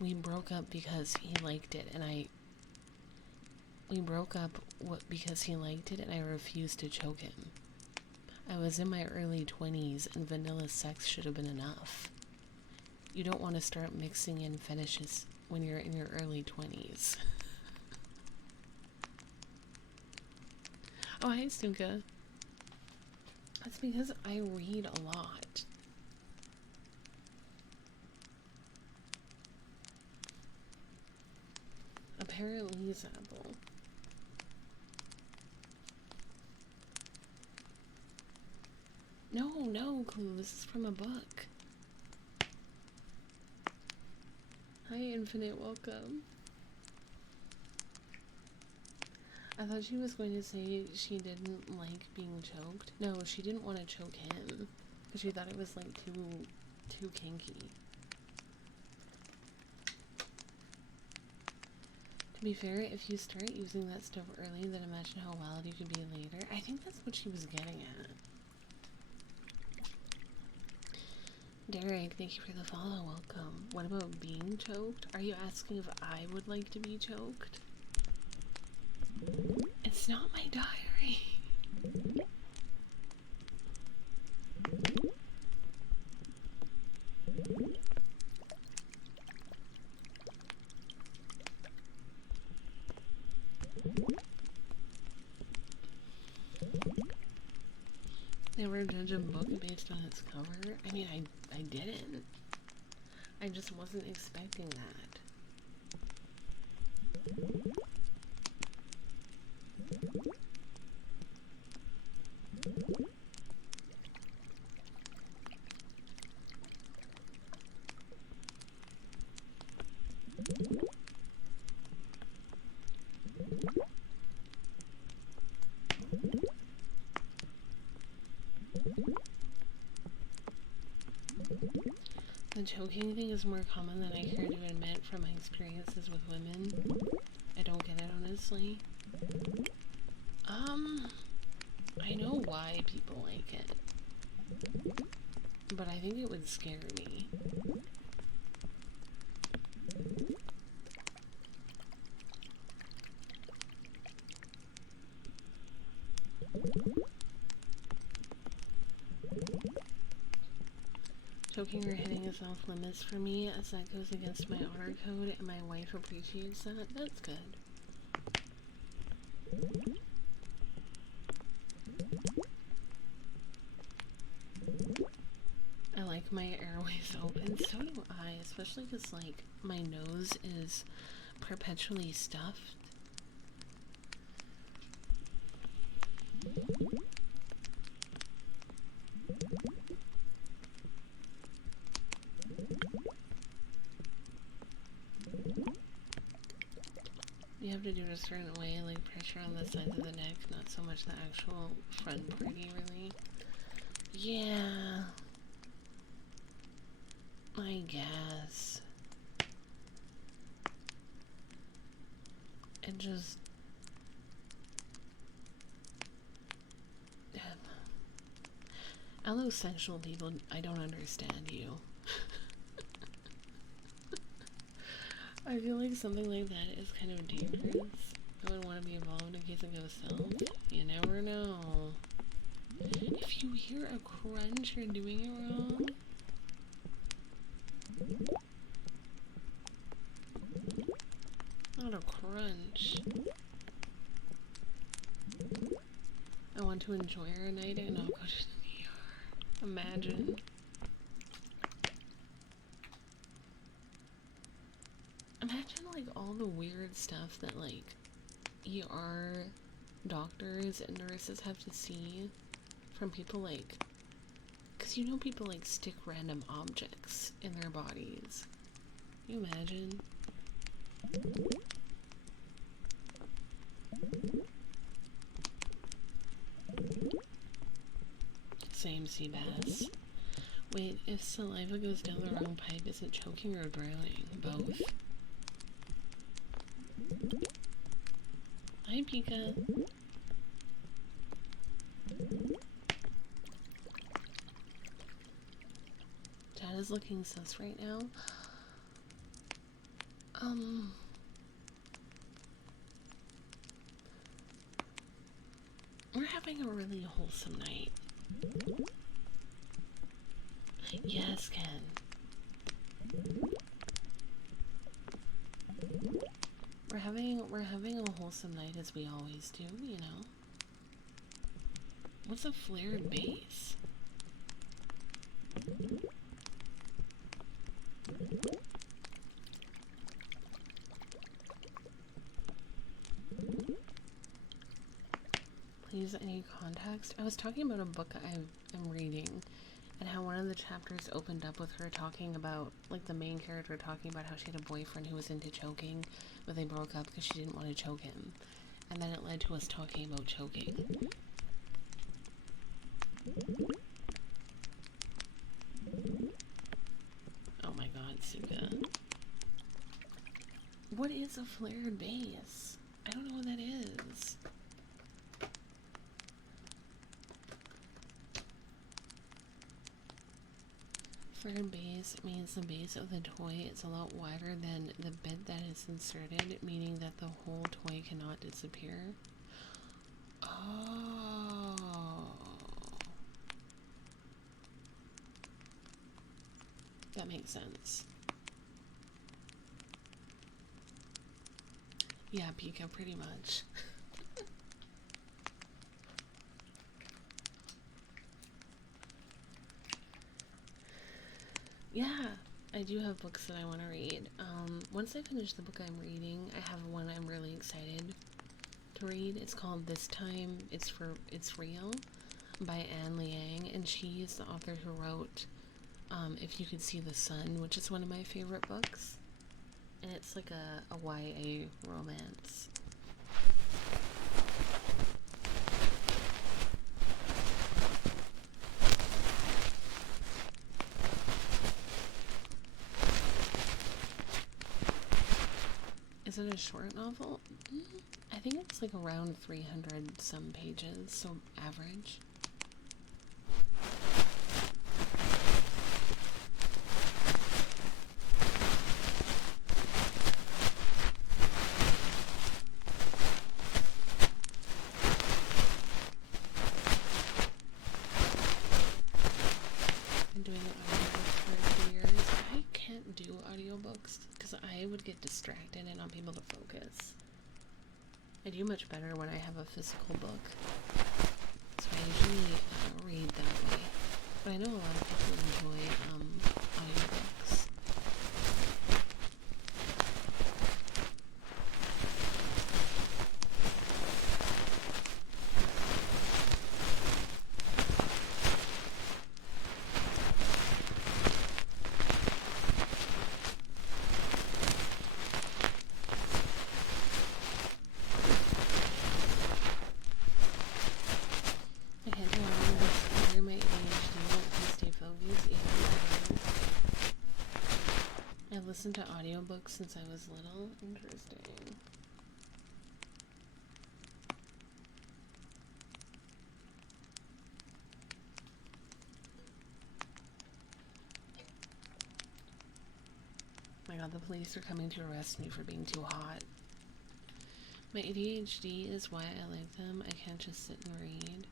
We broke up because he liked it, and we broke up because he liked it, and I refused to choke him. I was in my early 20s, and vanilla sex should have been enough. You don't want to start mixing in fetishes when you're in your early 20s. Oh, hi, Stuka. That's because I read a lot. Apparently, Apple. No, Clue. This is from a book. Hi, Infinite. Welcome. I thought she was going to say she didn't like being choked. No, she didn't want to choke him because she thought it was like too kinky. To be fair, if you start using that stuff early, then imagine how wild you could be later. I think that's what she was getting at. Derek, thank you for the follow. Welcome. What about being choked? Are you asking if I would like to be choked? It's not my diary. Never judge a book based on its cover. I mean, I didn't. I just wasn't expecting that. The choking thing is more common than I care to admit from my experiences with women. I don't get it, honestly. I know why people like it, but I think it would scare me. Choking or hitting is off limits for me, as that goes against my honor code, and my wife appreciates that. That's good. I like my airways open, so do I, especially because, like, my nose is perpetually stuffed. You have to do it a certain way, like pressure on the sides of the neck, not so much the actual front party, really. Yeah. I guess. It just... Allosexual people, I don't understand you. I feel like something like that is kind of dangerous. I would want to be involved in case it goes south. You never know. If you hear a crunch, you're doing it wrong. Not a crunch. I want to enjoy our night and not go to the ER. Imagine. Imagine like all the weird stuff that like ER doctors and nurses have to see from people like, because you know people like stick random objects in their bodies. Can you imagine? Same, sea bass. Wait, if saliva goes down the wrong pipe, is it choking or drowning? Both. Hi, Pika. Dad is looking sus right now. We're having a really wholesome night. Yes, Ken. We're having a wholesome night as we always do, you know. What's a flared base? Please, any context? I was talking about a book I'm reading, and how one of the chapters opened up with her talking about, like, the main character talking about how she had a boyfriend who was into choking, but they broke up because she didn't want to choke him. And then it led to us talking about choking. Oh my god, Suga. What is a flared base? I don't know what that is. Flared base means the base of the toy is a lot wider than the bit that is inserted, meaning that the whole toy cannot disappear. Oh. That makes sense. Yeah, Pika, pretty much. Yeah, I do have books that I want to read. Once I finish the book I'm reading, I have one I'm really excited to read. It's called This Time It's Real by Anne Liang, and she is the author who wrote If You Could See the Sun, which is one of my favorite books. And it's like a YA romance. Is it a short novel? I think it's like around 300 some pages, so average. Been doing audiobooks for a few years. I can't do audiobooks because I would get distracted and not be able to focus. I do much better when I have a physical book, so I usually read that way. But I know a lot of people enjoy audiobooks. listened to audiobooks since I was little. Interesting. My god, the police are coming to arrest me for being too hot. My ADHD is why I like them. I can't just sit and read.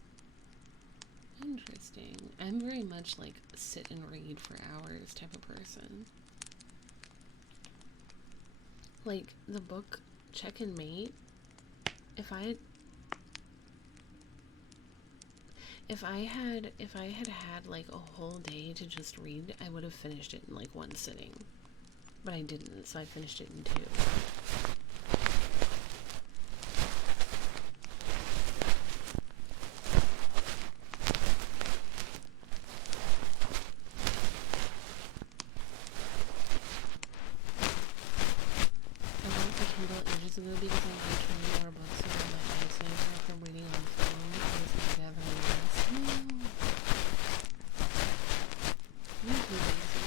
Interesting. I'm very much like sit and read for hours type of person. Like the book Check and Mate, if I had had like a whole day to just read, I would have finished it in like one sitting. But I didn't, so I finished it in 2. I bought the Kindle ages ago because I had 20 more books on my eyesight from reading on the phone. It was my dad having less. No. You're too lazy.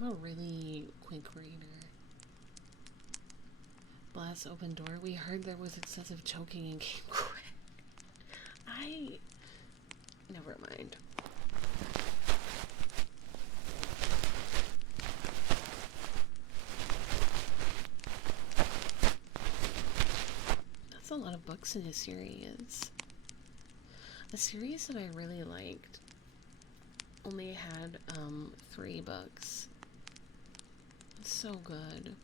I'm a really quick reader. Blast open door. We heard there was excessive choking and came quick. Never mind. That's a lot of books in a series. A series that I really liked only had 3 books. It's so good.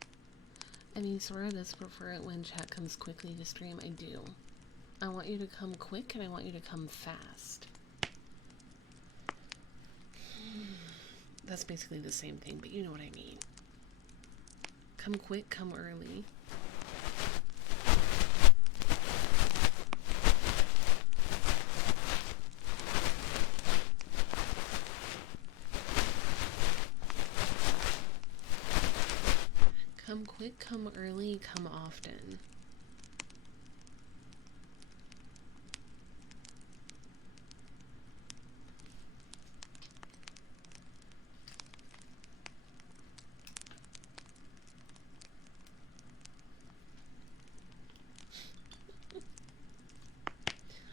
I mean, Sora does prefer it when chat comes quickly to stream. I do. I want you to come quick and I want you to come fast. That's basically the same thing, but you know what I mean. Come quick, come early. Come quick, come early, come often.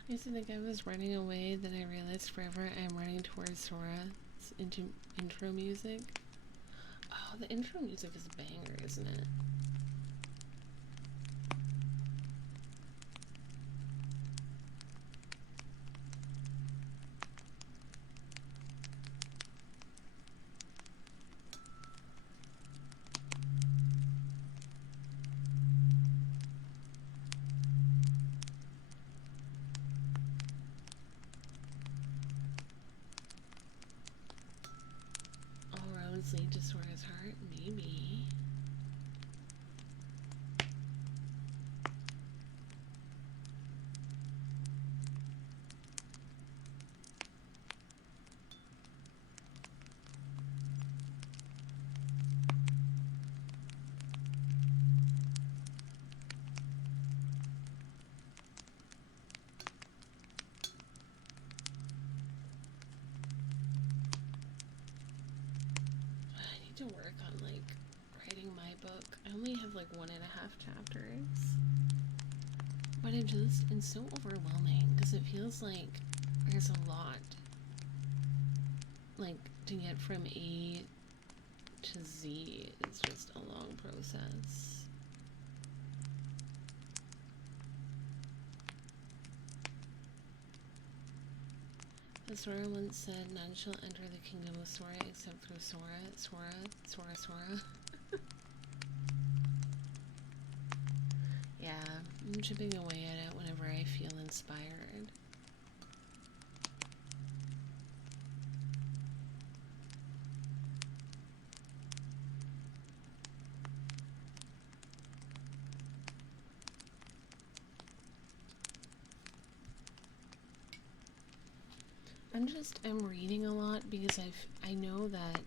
I used to think I was running away, then I realized forever I'm running towards Sora's intro music. Oh, the intro music is a banger, isn't it? All roads lead to Sora's heart, maybe. I need to work on like writing my book. I only have like 1.5 chapters. But it's so overwhelming because it feels like there's a lot like to get from A to Z is just a long process. The Sora once said, none shall enter the kingdom of Sora except through Sora. Yeah, I'm chipping away at it whenever I feel inspired. I'm reading a lot because I know that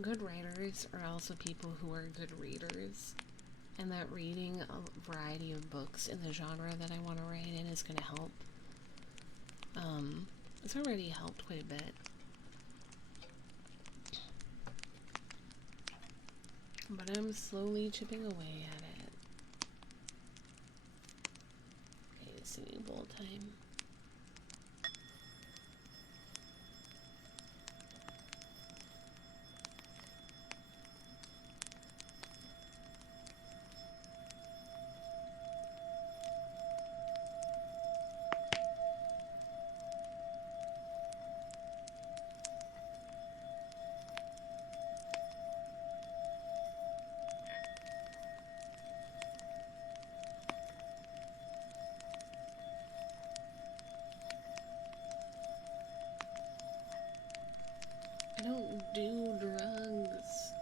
good writers are also people who are good readers, and that reading a variety of books in the genre that I want to write in is going to help. It's already helped quite a bit. But I'm slowly chipping away at it. Okay, singing bowl time. I don't do drugs.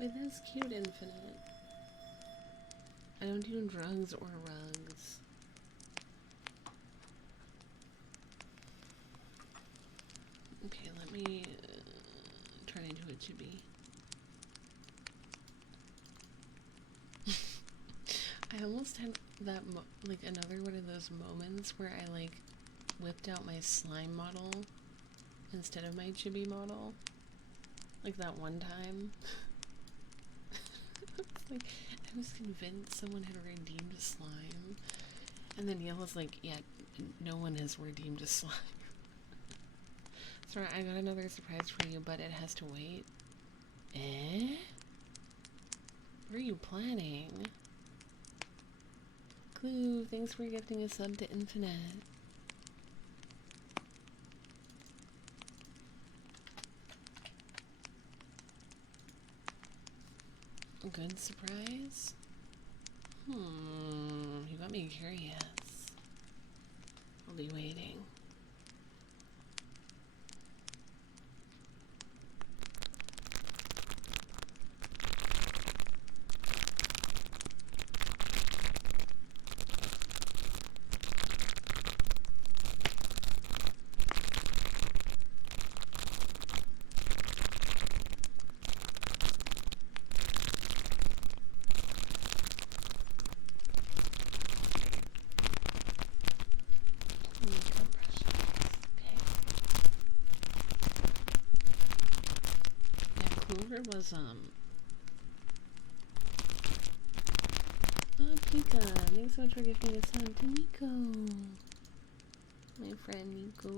Wait, that's cute, Infinite. I don't do drugs or rugs. Okay, let me turn into a chibi. I almost had that, like, another one of those moments where I, like, whipped out my slime model instead of my chibi model. Like that one time. It's like, I was convinced someone had redeemed a slime. And then Neil was like, yeah, no one has redeemed a slime. Sorry, I got another surprise for you, but it has to wait. Eh? What are you planning? Clue, thanks for gifting a sub to Infinite. Good surprise? You got me curious. I'll be waiting. Was oh, Pika, thanks so much for giving us on to Nico, my friend Nico.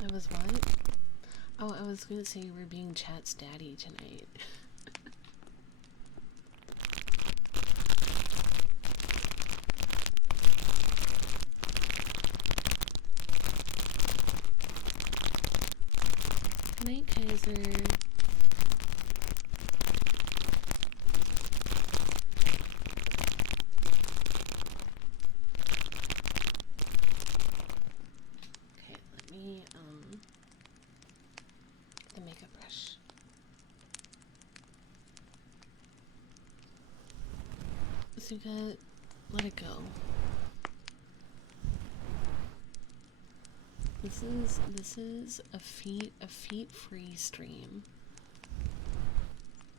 I was what? Oh, I was gonna say you were being Chat's daddy tonight. Night, Kaiser. Okay, let me, the makeup brush. Suga, let it go. This is a feet free stream.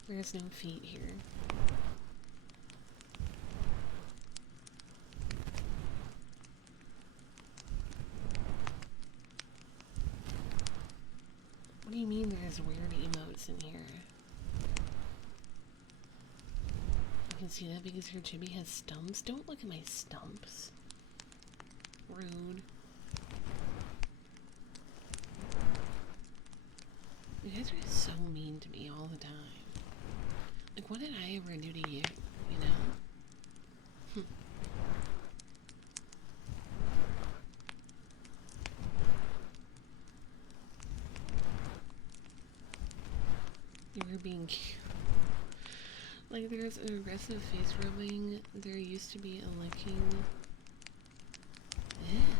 There's no feet here. What do you mean there's weird emotes in here? You can see that because your chibi has stumps? Don't look at my stumps. Rude. You guys are so mean to me all the time. Like, what did I ever do to you? You know? You were being cute. Like, there's an aggressive face rubbing. There used to be a licking. Eh.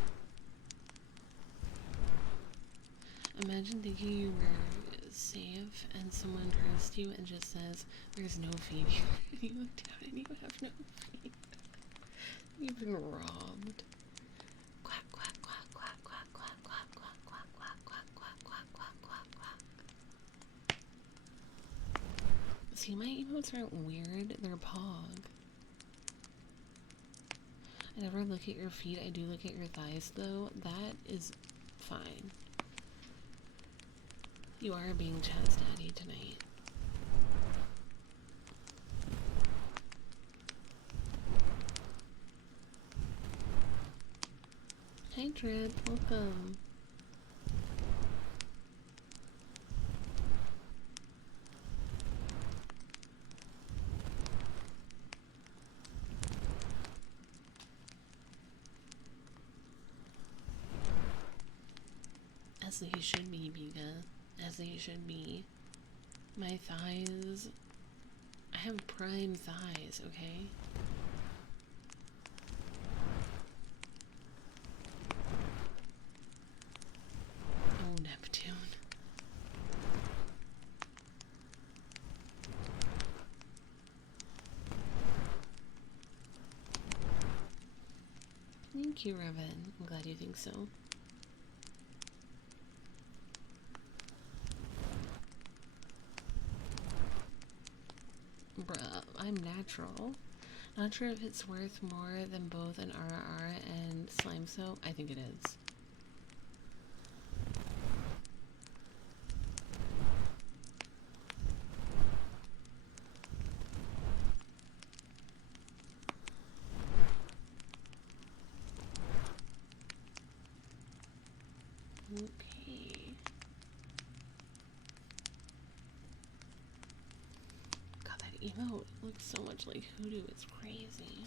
Imagine thinking you were safe and someone turns to you and just says, "There's no feed here." You look down and you have no feed. You've been robbed. Quack, quack, quack, quack, quack, quack, quack, quack, quack, quack, quack, quack, quack, quack, quack, quack. See, my emotes aren't weird, they're pog. I never look at your feet, I do look at your thighs though. That is fine. You are being Chaz Daddy tonight. Hi Drip, welcome. As they should be, Biga. As they should be. My thighs... I have prime thighs, okay? Oh, Neptune. Thank you, Revan. I'm glad you think so. Bruh, I'm natural. Not sure if it's worth more than both an RR and slime soap. I think it is. Okay. God, that emote looks so much like Hoodoo. It's crazy.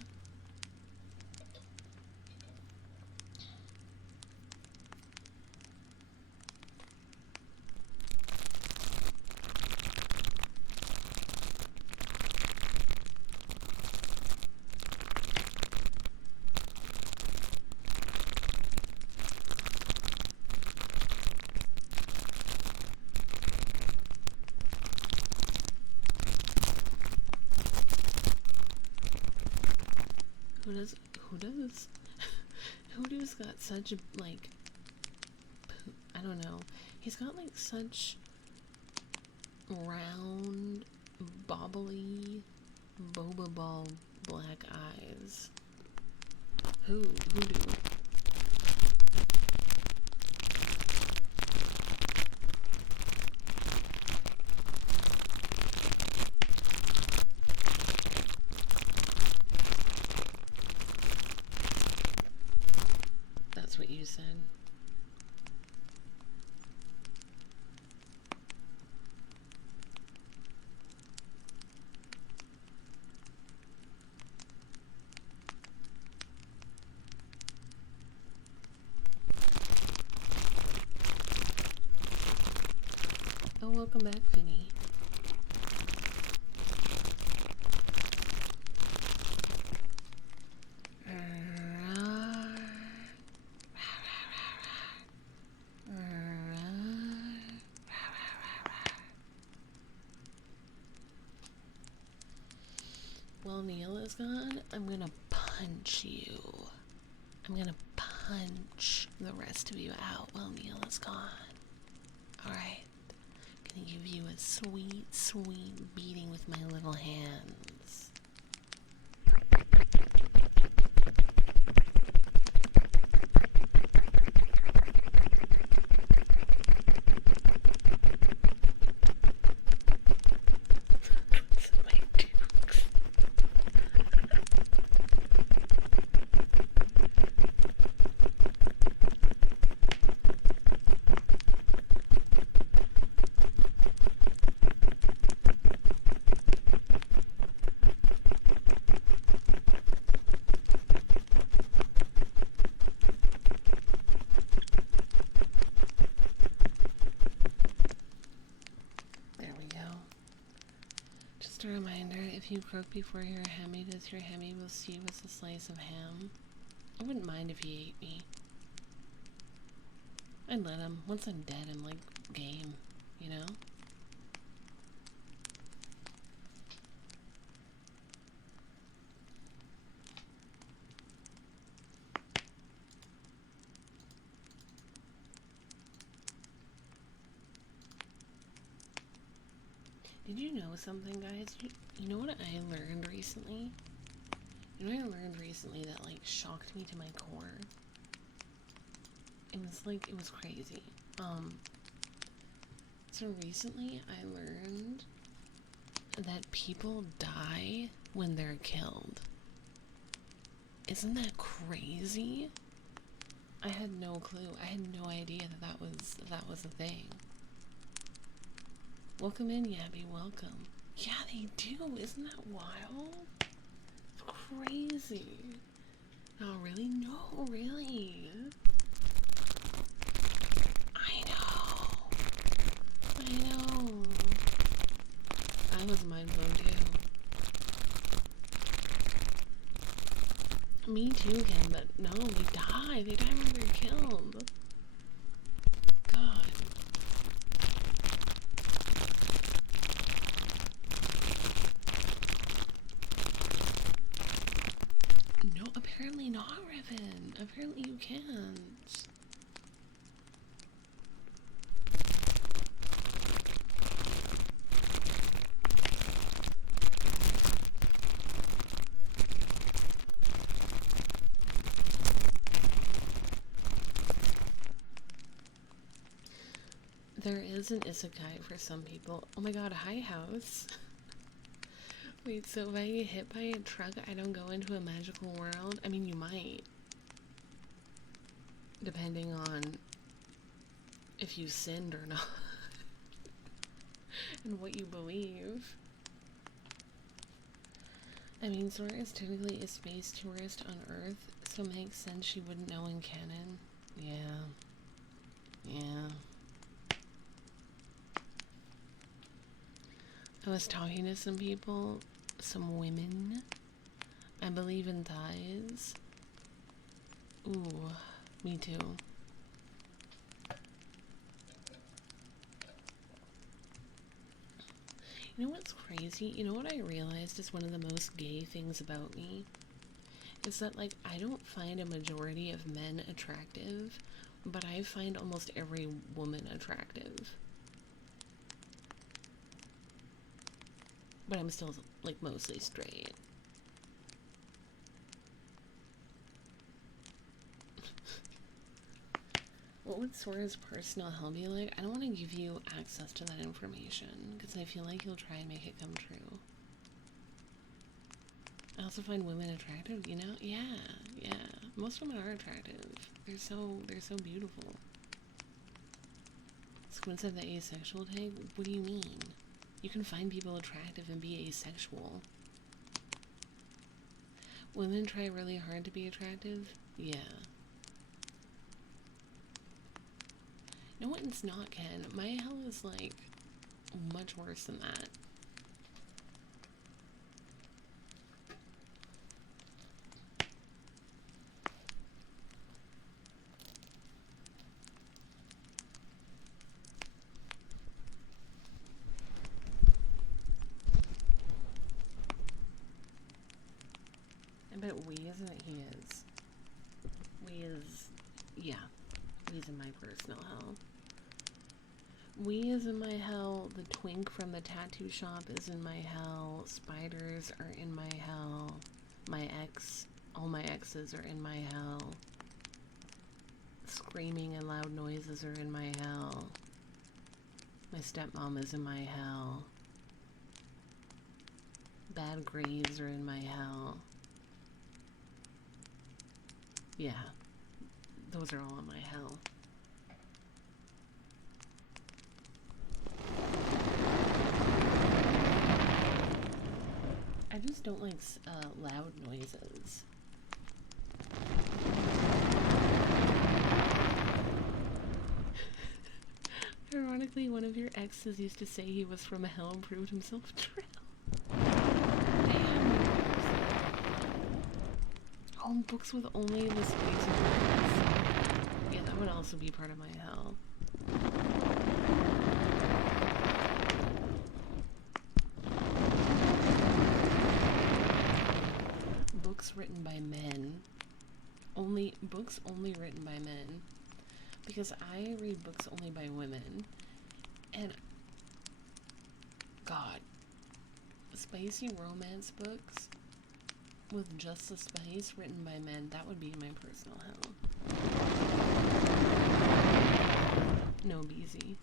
Hoodoo's got such like, I don't know, he's got like such round, bobbly, boba ball black eyes. Hoodoo. That's what you said. Oh, welcome back, Vinny. While Neil is gone, I'm gonna punch you. I'm gonna punch the rest of you out while Neil is gone. Alright. Gonna give you a sweet, sweet beating with my little hands. My dukes. There we go. Just a reminder, if you croak before your Hemi does, your Hemi will see you as a slice of ham. I wouldn't mind if he ate me. I'd let him. Once I'm dead, I'm like game, you know? Did you know something, guys? You know what I learned recently? You know what I learned recently that, like, shocked me to my core? It was crazy. So recently I learned that people die when they're killed. Isn't that crazy? I had no clue. I had no idea that was a thing. Welcome in, Yabby, welcome. Yeah, they do. Isn't that wild? It's crazy. Oh, really? No, really. I know. I was mind blown too. Me too, Ken, but no, they die. They die when they're killed. God. No, apparently not, Riven. Apparently you can't. There is an isekai for some people. Oh my god, hi house. Wait, so if I get hit by a truck, I don't go into a magical world? I mean, you might. Depending on if you sinned or not. And what you believe. I mean, Sora is technically a space tourist on Earth, so it makes sense she wouldn't know in canon. Yeah. Yeah. I was talking to some people, some women. I believe in thighs. Ooh, me too. You know what's crazy? You know what I realized is one of the most gay things about me? Is that, like, I don't find a majority of men attractive, but I find almost every woman attractive. But I'm still, like, mostly straight. What would Sora's personal hell be like? I don't want to give you access to that information, because I feel like you'll try and make it come true. I also find women attractive, you know? Yeah. Most women are attractive. They're so beautiful. Squint said the asexual type? What do you mean? You can find people attractive and be asexual. Women try really hard to be attractive? Yeah. No, it's not, Ken. My hell is, like, much worse than that. I bet Wee isn't he is. Wee is, yeah, he's in my personal hell. Wee is in my hell, the twink from the tattoo shop is in my hell, spiders are in my hell, all my exes are in my hell, screaming and loud noises are in my hell, my stepmom is in my hell, bad grades are in my hell. Yeah, those are all in my hell. I just don't like loud noises. Ironically, one of your exes used to say he was from hell and proved himself true. Damn. Oh, books with only the space and words. Yeah, that would also be part of my hell. by men. Only books only written by men. Because I read books only by women. And God, spicy romance books with just the spice written by men, that would be my personal hell. No, BZ.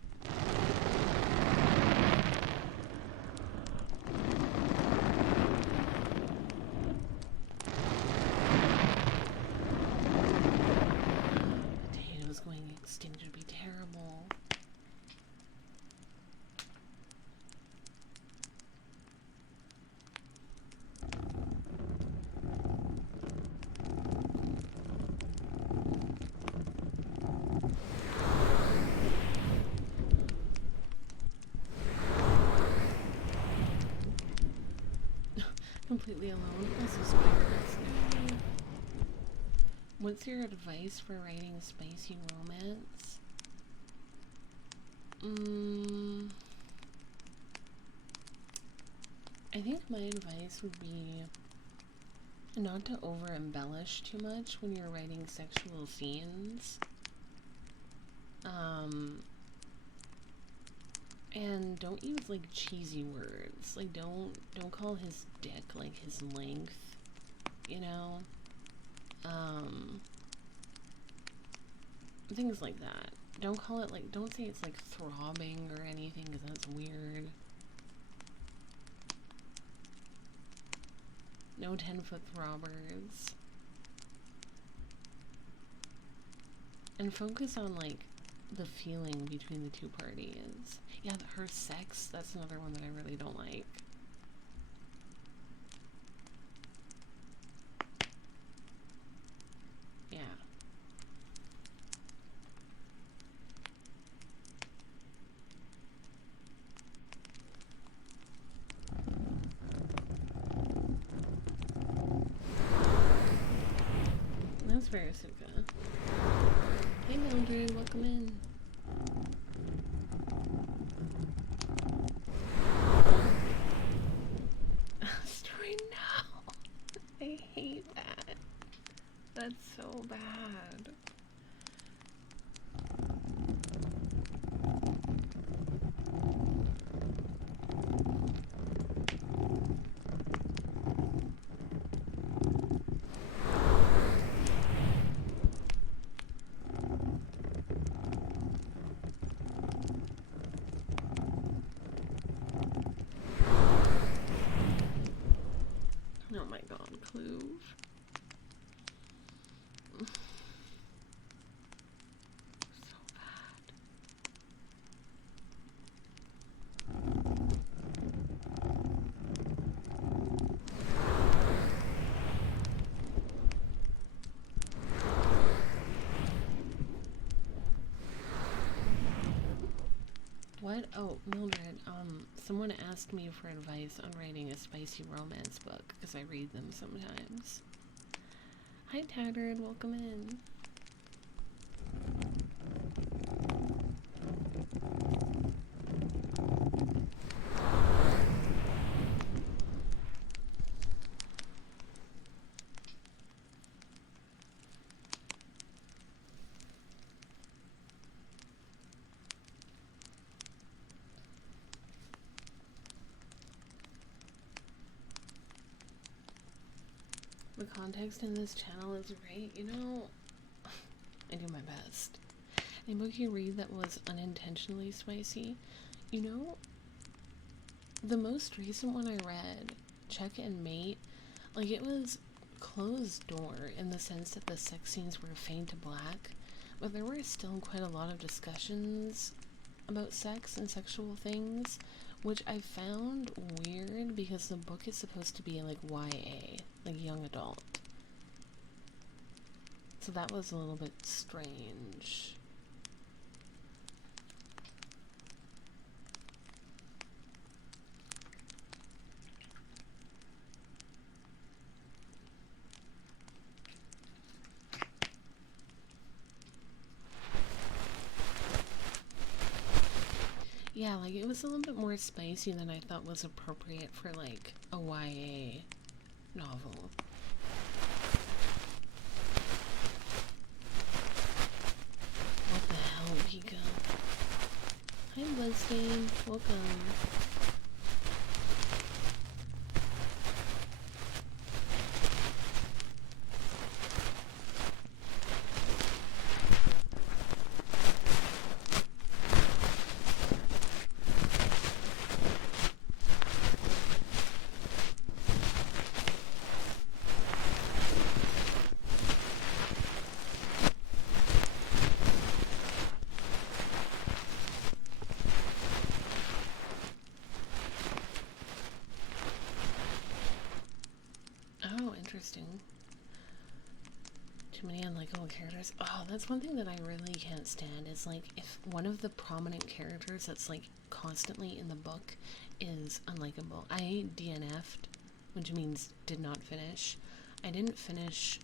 Potatoes going extinct would be terrible. Completely alone. Also spoilers. No. What's your advice for writing spicy romance? I think my advice would be not to over embellish too much when you're writing sexual scenes. And don't use like cheesy words. Like don't call his dick like his length, you know? Things like that. Don't call it like, don't say it's like throbbing or anything because that's weird. No 10-foot throbbers. And focus on like the feeling between the two parties. Yeah, her sex, that's another one that I really don't like. Yeah. That's very Asuka. Hey Mildred, welcome in. Story now. I hate that. That's so bad. Oh my god, Clove. So bad. What? Oh, Mildred, someone asked me for advice on writing a spicy romance book, because I read them sometimes. Hi, Tattered, welcome in. The context in this channel is great, you know, I do my best. A book you read that was unintentionally spicy, you know, the most recent one I read, Check and Mate, like it was closed door in the sense that the sex scenes were fade to black, but there were still quite a lot of discussions about sex and sexual things, which I found weird because the book is supposed to be like YA, like young adult. So that was a little bit strange. Yeah, like it was a little bit more spicy than I thought was appropriate for like a YA novel. he go? Hi, Bloodstain. Welcome. Oh, interesting. Too many unlikable characters. Oh, that's one thing that I really can't stand is like if one of the prominent characters that's like constantly in the book is unlikable. I DNF'd, which means did not finish. I didn't finish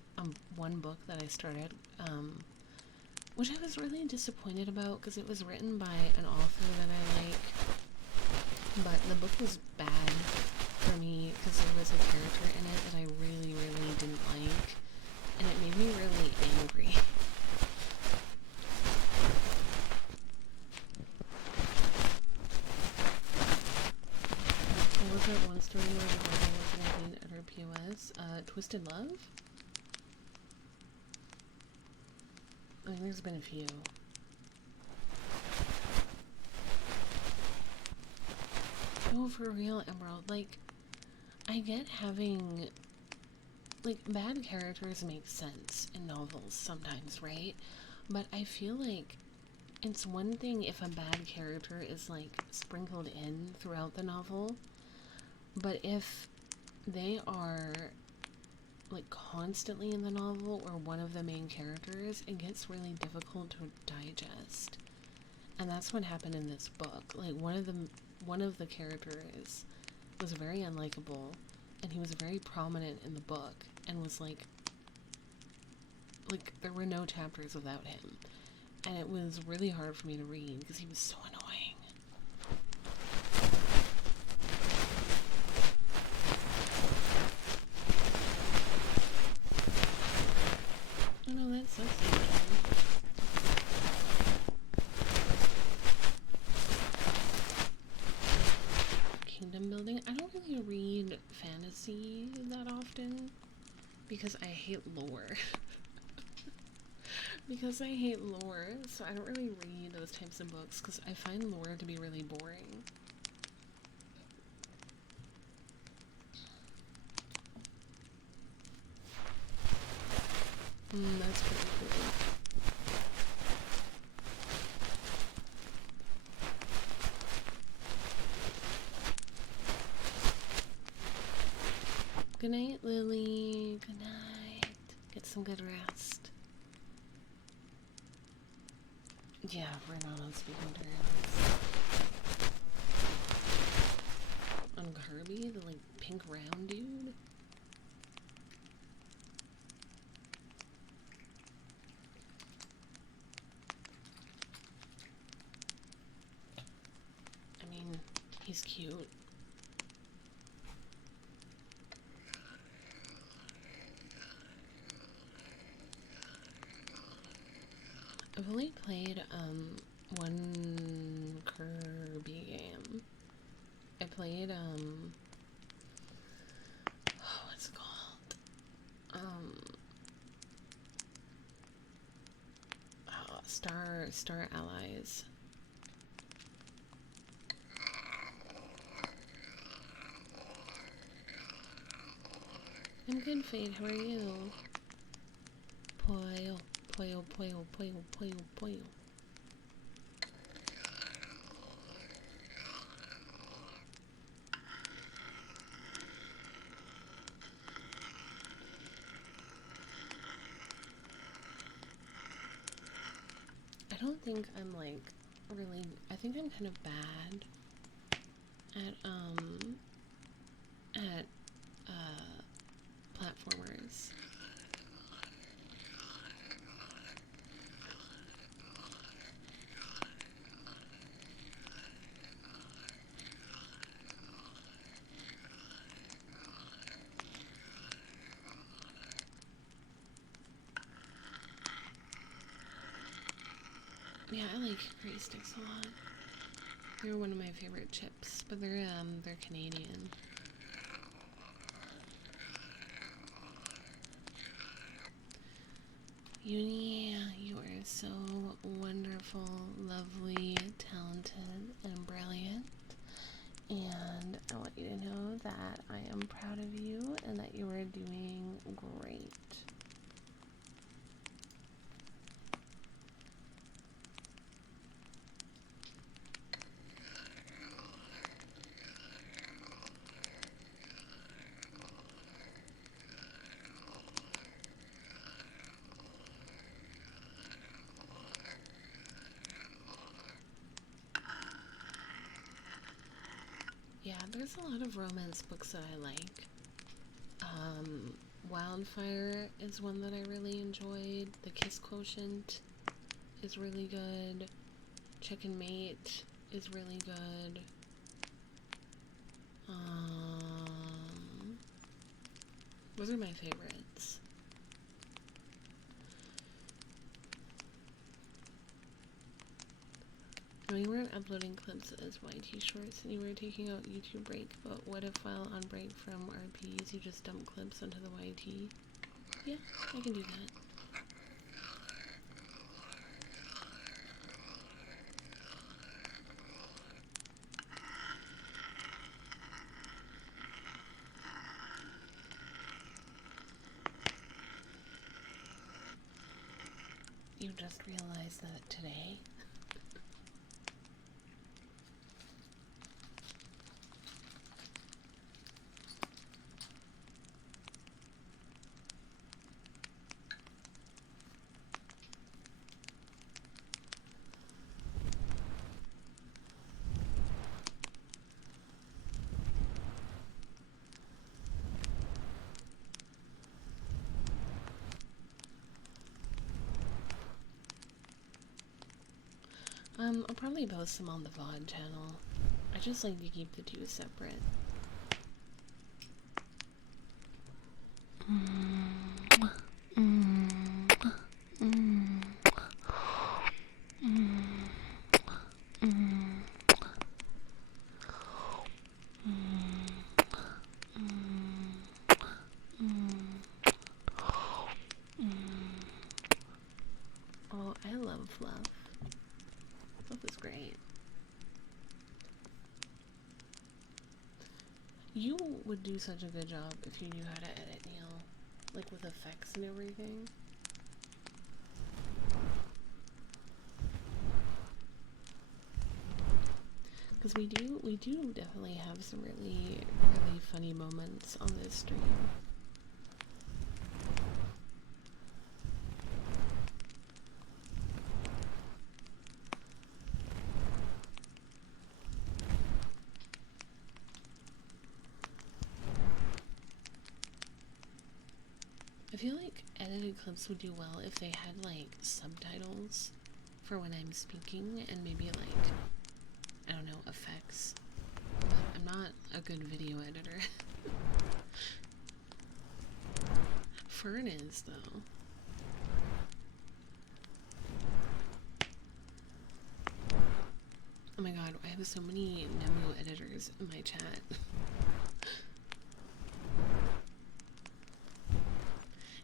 one book that I started, which I was really disappointed about because it was written by an author that I like, but the book was bad for me because there was a character in it that I really, really didn't like, and it made me really angry. What was that one story where the brother was making at her POS? Twisted Love? I think there's been a few. Oh, for real, Emerald. Like, I get having, like, bad characters make sense in novels sometimes, right? But I feel like it's one thing if a bad character is, like, sprinkled in throughout the novel, but if they are, like, constantly in the novel or one of the main characters, it gets really difficult to digest. And that's what happened in this book. Like, one of the characters was very unlikable, and he was very prominent in the book, and was like there were no chapters without him, and it was really hard for me to read because he was so annoying. Oh no, that sucks. Kingdom building. I don't really read fantasy that often because I hate lore. Because I hate lore, so I don't really read those types of books because I find lore to be really boring. That's pretty cool. Good night, Lily. Good night. Get some good rest. Yeah, we're not on speaking terms. On Kirby, the like pink round dude. I mean, he's cute. I've only played one Kirby game. I played what's it called? Star Allies. I'm good, Fade. How are you? Poyo, poyo, poyo, poyo, poyo, poyo. I don't think I'm like really. I think I'm kind of bad at platformers. Yeah, I like hickory sticks a lot. They're one of my favorite chips, but they're Canadian. Uni, you are so wonderful, lovely, talented, and brilliant. And I want you to know that I am proud of you and that you are doing great. Yeah, there's a lot of romance books that I like. Wildfire is one that I really enjoyed. The Kiss Quotient is really good. Chicken Mate is really good. Those are my favorites. No, you weren't uploading clips as YT shorts and you were taking out YouTube break, but what if while on break from RPs you just dump clips onto the YT? Yeah, I can do that. You just realized that today? I'll probably post them on the VOD channel. I just like to keep the two separate. Oh, I love Fluff. Fluff is great. You would do such a good job if you knew how to edit, Neil. Like with effects and everything. Because we do definitely have some really funny moments on this stream. I feel like edited clips would do well if they had like subtitles for when I'm speaking and maybe like, I don't know, effects. But I'm not a good video editor. Fern is, though. Oh my god, I have so many Nemu editors in my chat.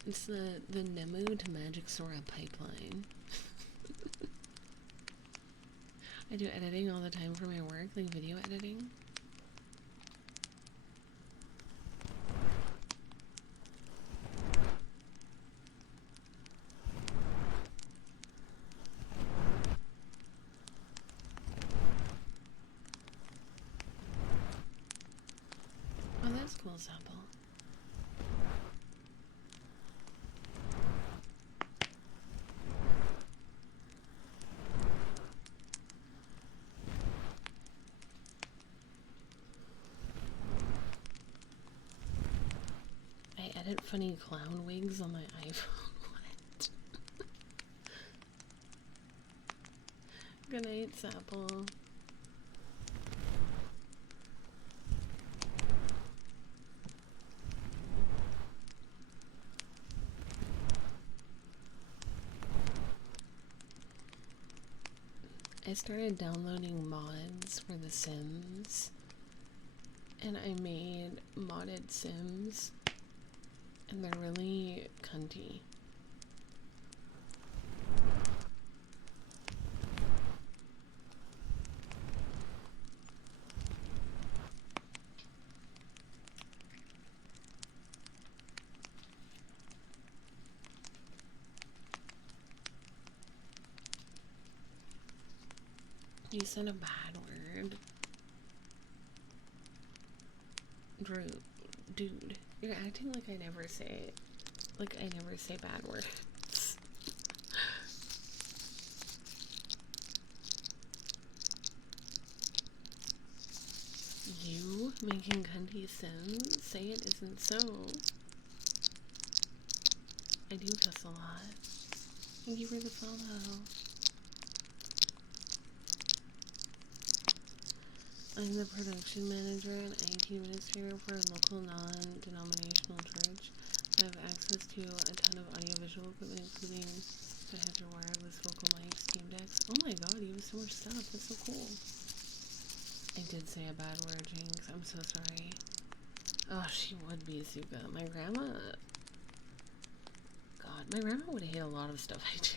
It's the Nemu to Magic Sora pipeline. I do editing all the time for my work, like video editing. Oh, that's cool, Zapple. I edit funny clown wigs on my iPhone. What? Good night, Zapple. I started downloading mods for The Sims, and I made modded Sims, and they're really cunty. You said a bad word. Drew, dude, you're acting like I never say, like I never say bad words. You making cunty Sims? Say it isn't so. I do cuss a lot. Thank you for the follow. I'm the production manager and IT administrator for a local non-denominational church. I have access to a ton of audiovisual equipment, including the header wireless vocal mics, Steam Decks. Oh my god, you have so much stuff. That's so cool. I did say a bad word, Jinx. I'm so sorry. Oh, she would be Suka. My grandma... God, my grandma would hate a lot of stuff I do.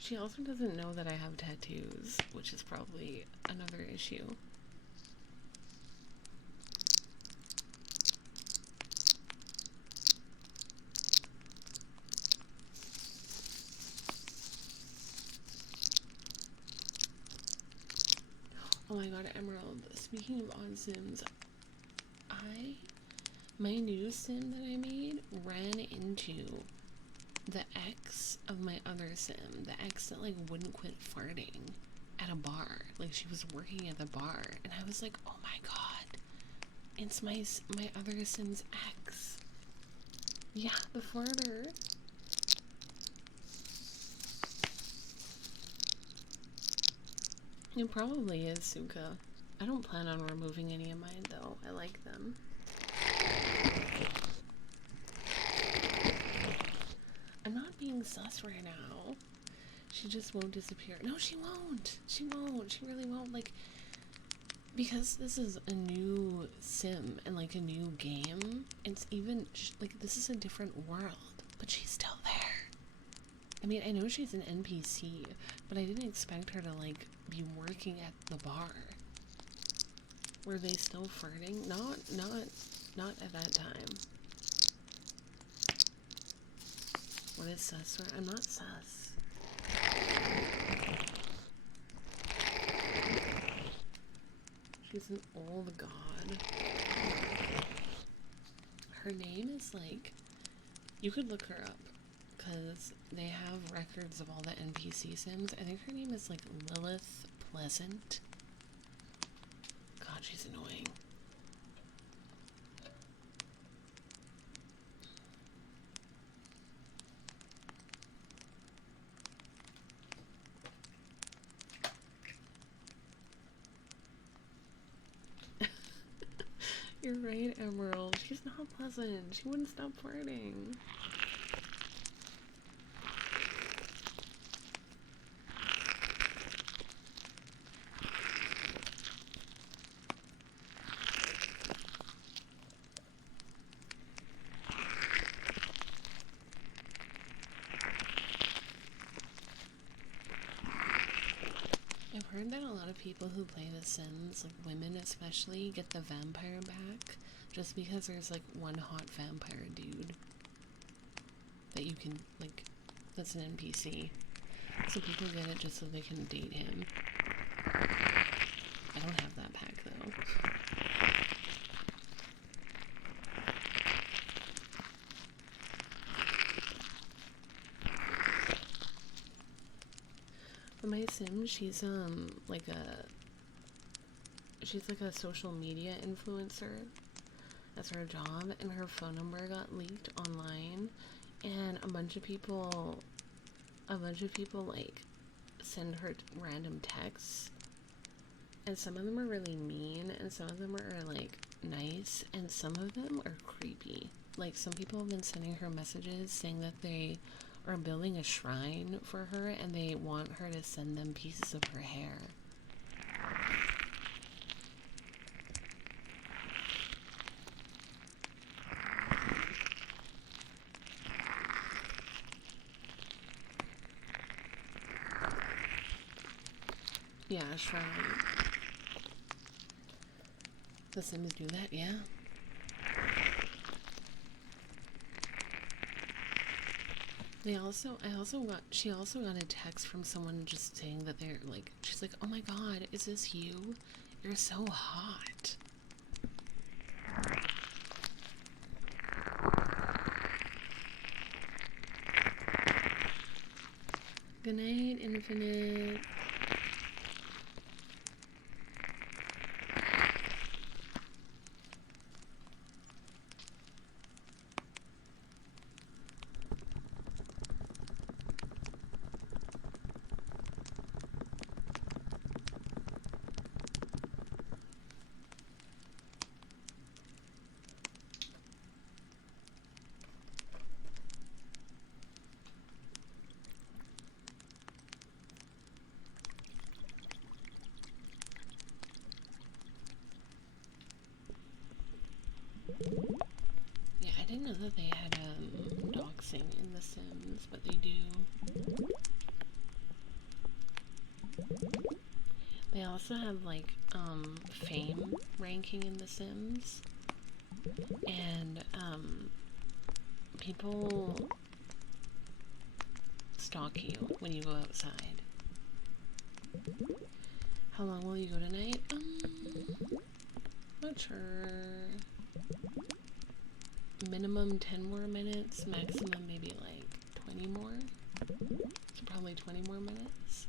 She also doesn't know that I have tattoos, which is probably another issue. Oh my god, Emerald. Speaking of odd Sims, my new Sim that I made ran into the ex of my other Sim. The ex that, like, wouldn't quit farting at a bar. Like, she was working at the bar. And I was like, oh my god. It's my other Sim's ex. Yeah, the farter. It probably is, Suka. I don't plan on removing any of mine, though. I like them. I'm not being sus right now. She just won't disappear. No, she won't. She won't. She really won't. Like, because this is a new Sim and, like, a new game, it's even, like, this is a different world. But she's still there. I mean, I know she's an NPC, but I didn't expect her to, like, be working at the bar. Were they still flirting? Not at that time. What is sus? I'm not sus. She's an old god. Her name is, like, you could look her up, because they have records of all the NPC Sims. I think her name is, like, Lilith Pleasant. God, she's annoying. You're right, Emerald. She's not pleasant. She wouldn't stop farting. I've heard that a lot of people who play The Sims, like women especially, get the vampire back just because there's, like, one hot vampire dude that you can, like, that's an NPC. So people get it just so they can date him. I don't have that pack, though. But my Sim, she's like a social media influencer. That's her job, and her phone number got leaked online, and a bunch of people like send her random texts, and some of them are really mean, and some of them are, like, nice, and some of them are creepy. Like, some people have been sending her messages saying that they are building a shrine for her, and they want her to send them pieces of her hair. Yeah, shrine. The Sims do that, yeah. She also got a text from someone just saying that they're like, she's like, oh my god, is this you? You're so hot. Good night, Infinite. Yeah, I didn't know that they had doxing in The Sims, but they do. They also have like fame ranking in The Sims, and people stalk you when you go outside. How long will you go tonight? Not sure. Minimum 10 more minutes, maximum maybe like 20 more. So probably 20 more minutes.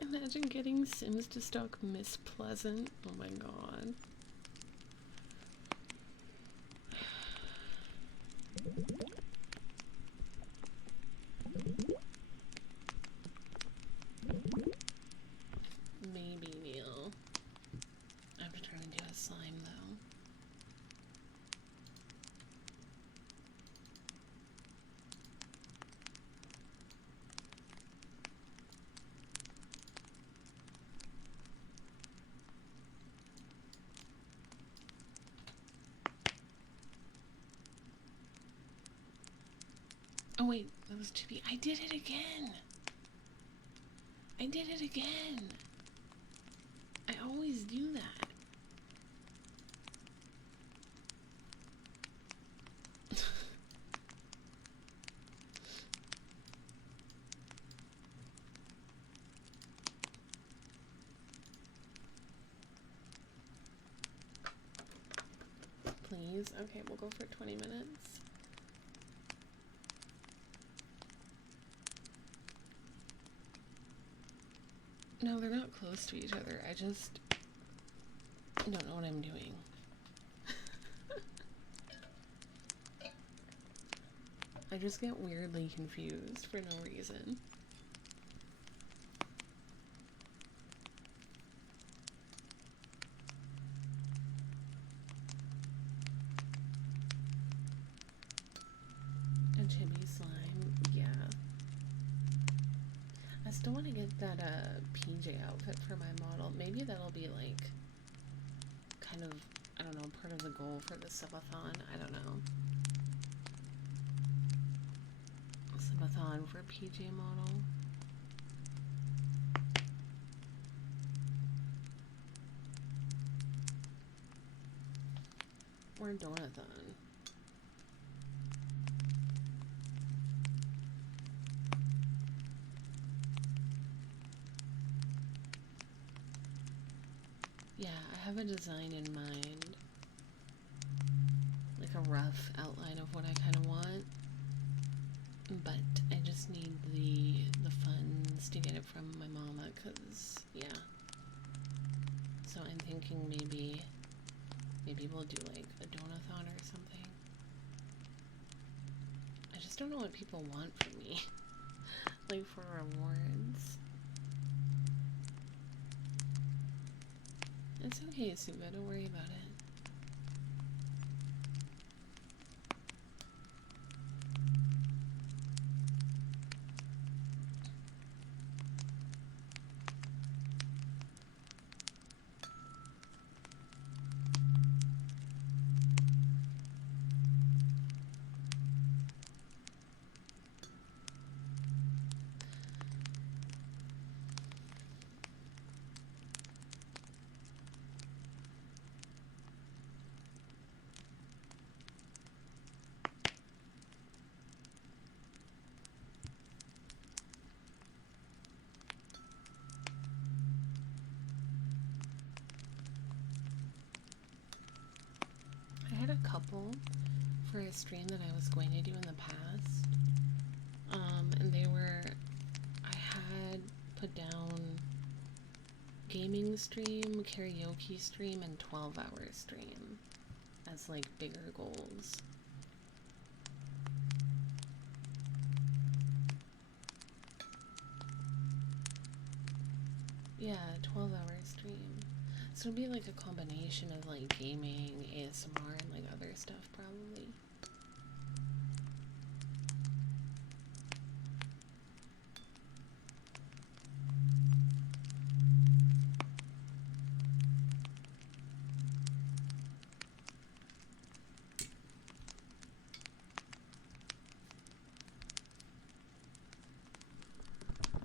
Imagine getting Sims to stalk Miss Pleasant. Oh my god. Maybe, Neil. I have to turn into a slime though. Oh wait, that was 2B. I did it again! I did it again! I always do that. Please? Okay, we'll go for 20 minutes. No, they're not close to each other. I just don't know what I'm doing. I just get weirdly confused for no reason. A chibi slime, yeah. I still want to get that PJ outfit for my model. Maybe that'll be like kind of, I don't know, part of the goal for the subathon. I don't know. Subathon for a PJ model. Or a donathon. Yeah, I have a design in mind. Like a rough outline of what I kind of want. But I just need the funds to get it from my mama, cause yeah. So I'm thinking maybe we'll do like a donathon or something. I just don't know what people want from me. Like for rewards. It's okay, Suba. Don't worry about it. I had a couple for a stream that I was going to do in the past. And they were, I had put down gaming stream, karaoke stream, and 12-hour stream as like bigger goals. Yeah, 12-hour stream. So it'd be like a combination of like gaming, ASMR, and like other stuff probably.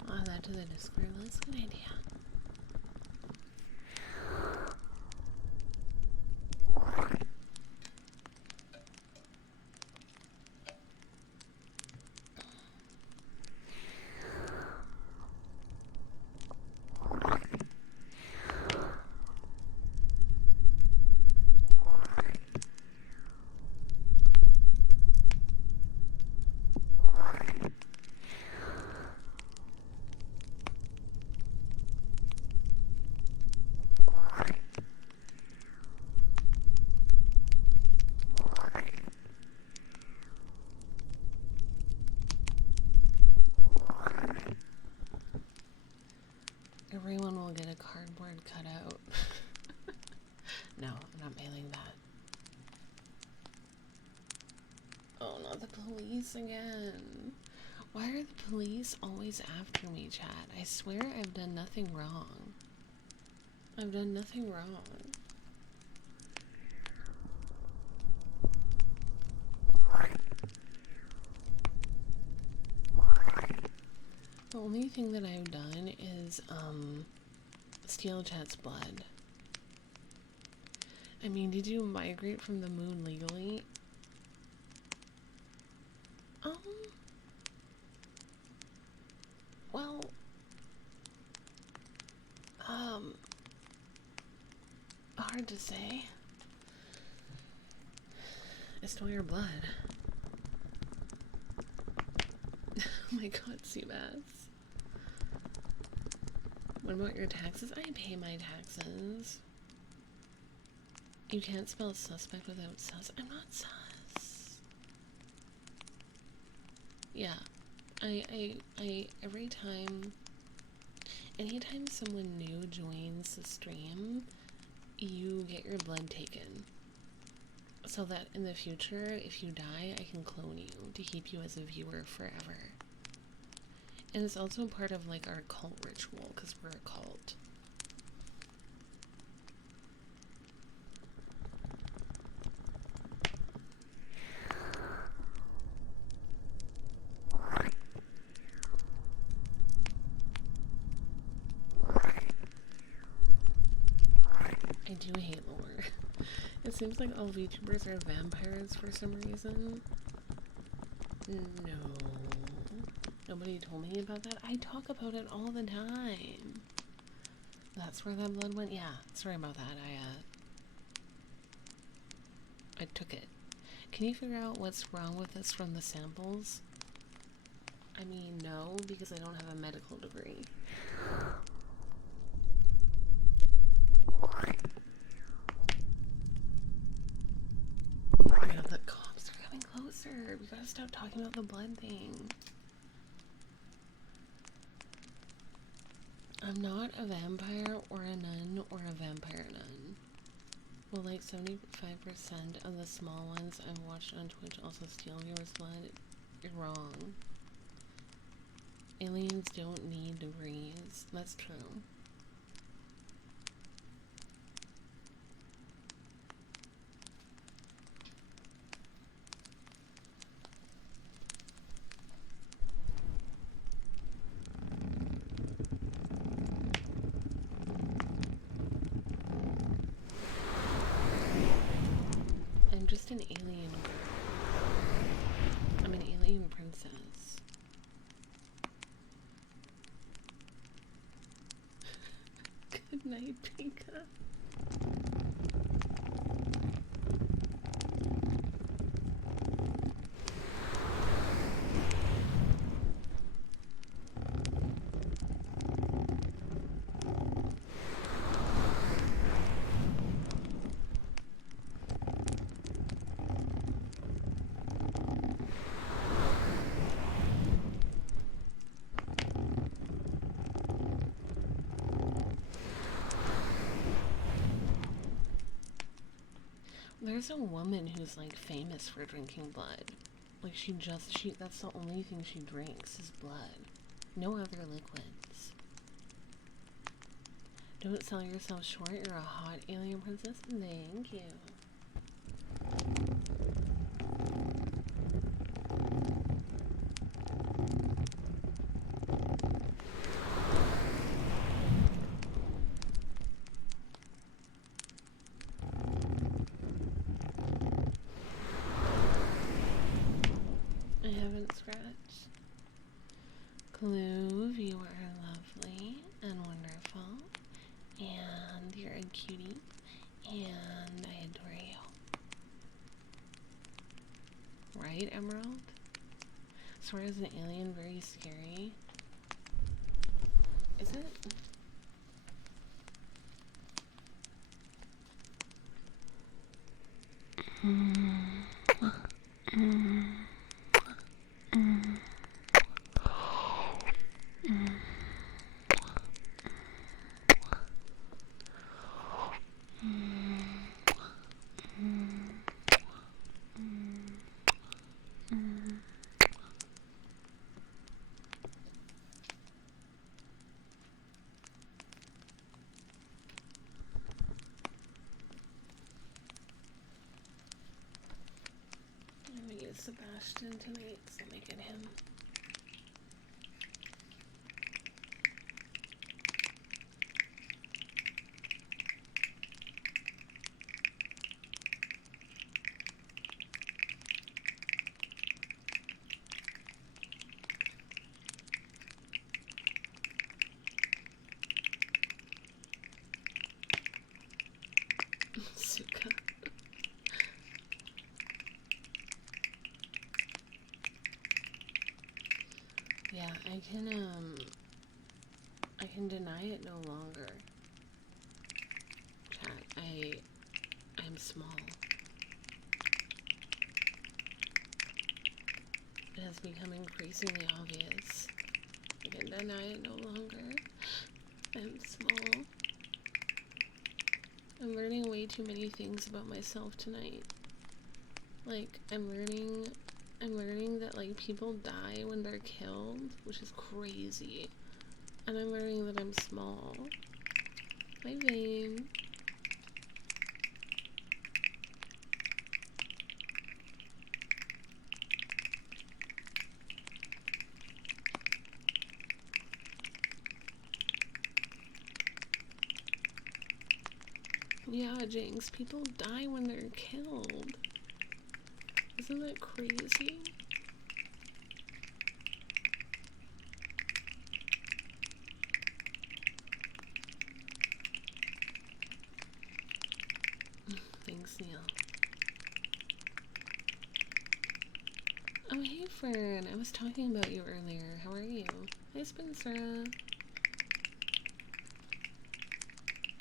I'll add that to the Discord. That's a good idea. Everyone will get a cardboard cutout. No, I'm not mailing that. Oh, not the police again. Why are the police always after me, chat? I swear I've done nothing wrong. I've done nothing wrong. The only thing that I've done is, steal chat's blood. I mean, did you migrate from the moon legally? Well, hard to say. I stole your blood. Oh my god, Seabass. What about your taxes? I pay my taxes. You can't spell suspect without sus. I'm not sus. Yeah. Every time, anytime someone new joins the stream, you get your blood taken. So that in the future, if you die, I can clone you to keep you as a viewer forever. And it's also part of like our cult ritual, because we're a cult. I do hate lore. It seems like all VTubers are vampires for some reason. No. Nobody told me about that. I talk about it all the time. That's where that blood went? Yeah, sorry about that. I took it. Can you figure out what's wrong with this from the samples? I mean, no, because I don't have a medical degree. Oh my god, the cops are coming closer. We gotta stop talking about the blood thing. I'm not a vampire or a nun or a vampire nun. Well, like 75% of the small ones I've watched on Twitch also steal viewers' blood. You're wrong. Aliens don't need degrees. That's true. I'm just an alien girl. I'm an alien princess. Good night, Pika. There's a woman who's like famous for drinking blood. Like that's the only thing she drinks is blood. No other liquids. Don't sell yourself short, you're a hot alien princess. Thank you. I haven't scratched. Clove, you are lovely and wonderful. And you're a cutie. And I adore you. Right, Emerald? Sora is an alien, very scary. Is it? I'm gonna use Sebastian tonight, so let me get him. Suka. Yeah, I can deny it no longer. Chat, I'm small. It has become increasingly obvious. I can deny it no longer. I'm small. I'm learning way too many things about myself tonight. Like, I'm learning that, like, people die when they're killed, which is crazy. And I'm learning that I'm small. Hi, Vane. Yeah, Jinx, people die when they're killed. Isn't that crazy? Thanks, Neil. Oh, hey, Fern. I was talking about you earlier. How are you? Hi, Spencer.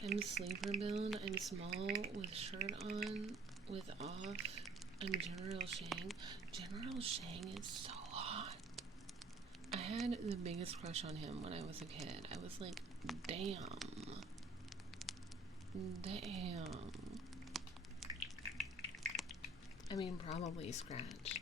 I'm sleeper build. I'm small with shirt on, with off. I'm General Shang. General Shang is so hot. I had the biggest crush on him when I was a kid. I was like, damn. Damn. I mean, probably Scratch.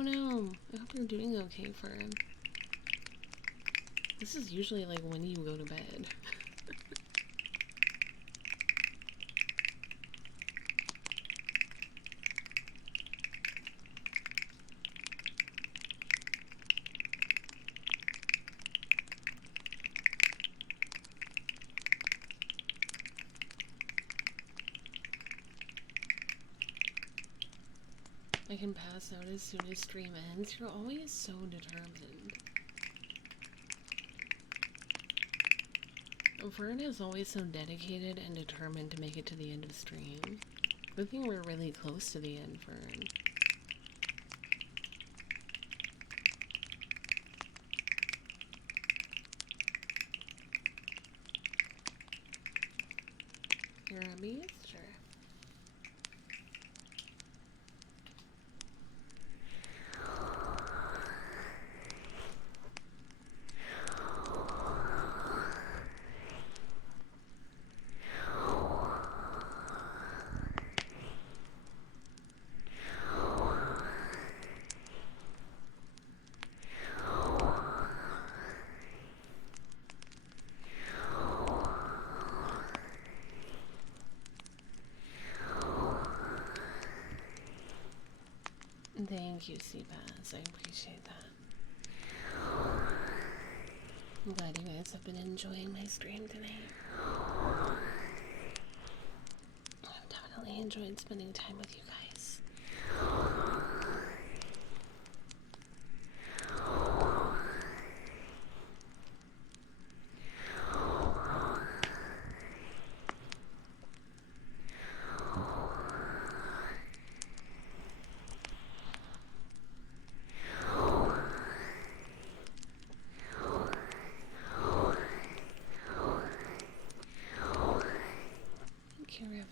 Oh no, I hope you're doing okay, Fern. This is usually like when you go to bed. I can pass out as soon as stream ends. You're always so determined. Vern is always so dedicated and determined to make it to the end of stream. Good thing we're really close to the end, Vern. You're a beast? Sure. Thank you, Seabass. I appreciate that. I'm glad you guys have been enjoying my stream tonight. I've definitely enjoyed spending time with you guys. Thank you, Riven.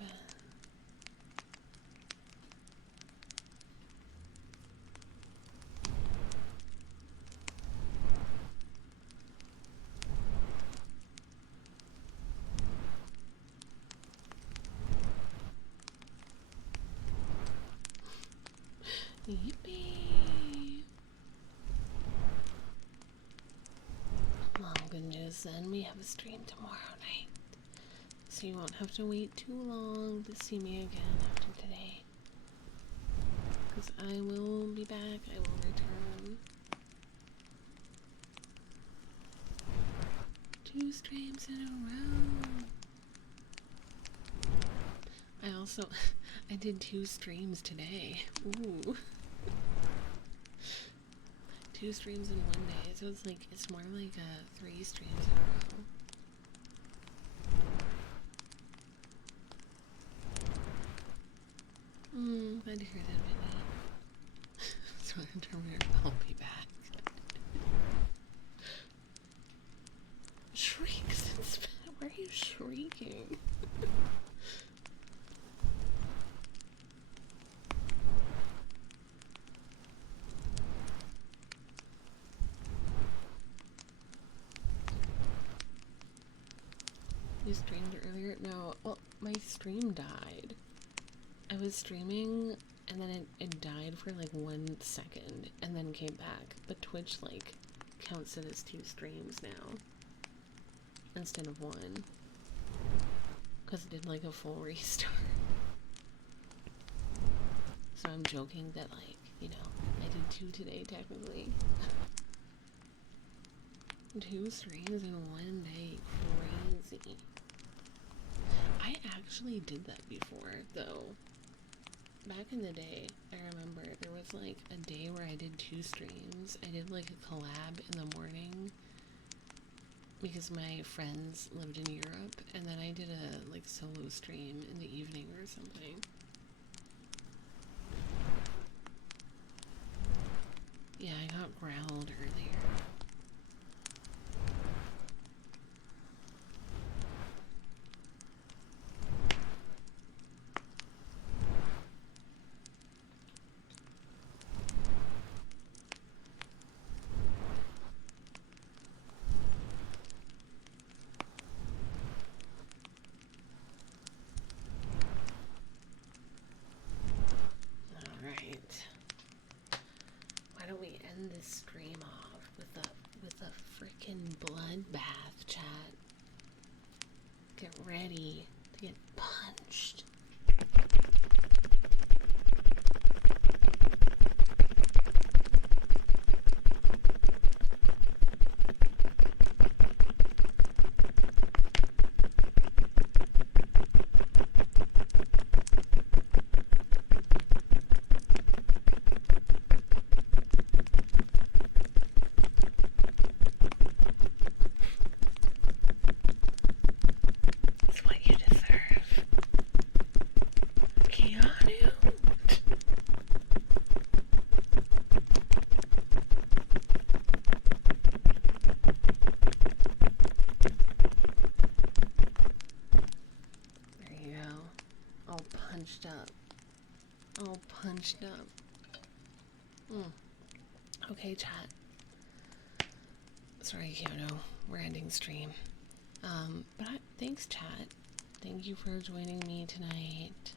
Yippee! Well, good news then. We have a stream tomorrow night. So you won't have to wait too long to see me again after today. Because I will be back. I will return. 2 streams in a row. I did 2 streams today. Ooh. 2 streams in one day, so it's more like 3 streams in a row. Glad to hear that, Whitney. So I'll be back. Shrieks and why are you shrieking? You streamed earlier? No. Well, my stream died. I was streaming and then it died for like 1 second and then came back. But Twitch like counts it as 2 streams now instead of 1. Because it did like a full restart. So I'm joking that like, you know, I did 2 today technically. 2 streams in one day. Crazy. I actually did that before, though. Back in the day, I remember there was like a day where I did 2 streams. I did like a collab in the morning because my friends lived in Europe, and then I did a like solo stream in the evening or something. Yeah, growled earlier. Why don't we end this stream off with a freaking bloodbath, chat? Get ready to get punched. It's what you deserve. Keanu? There you go. All punched up. All punched up. Okay, chat. Sorry, Keanu. We're ending stream. Thanks, chat. Thank you for joining me tonight.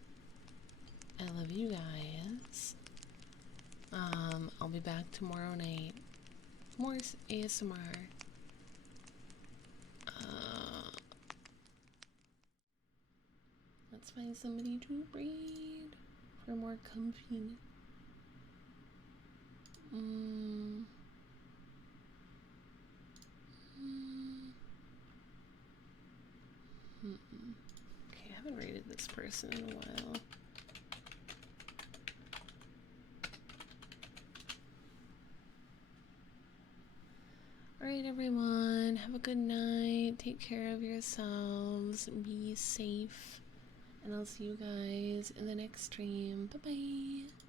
I love you guys. I'll be back tomorrow night. More ASMR. Let's find somebody to raid for more comfy. Okay, I haven't rated this person in a while. Alright, everyone. Have a good night. Take care of yourselves. Be safe. And I'll see you guys in the next stream. Bye-bye.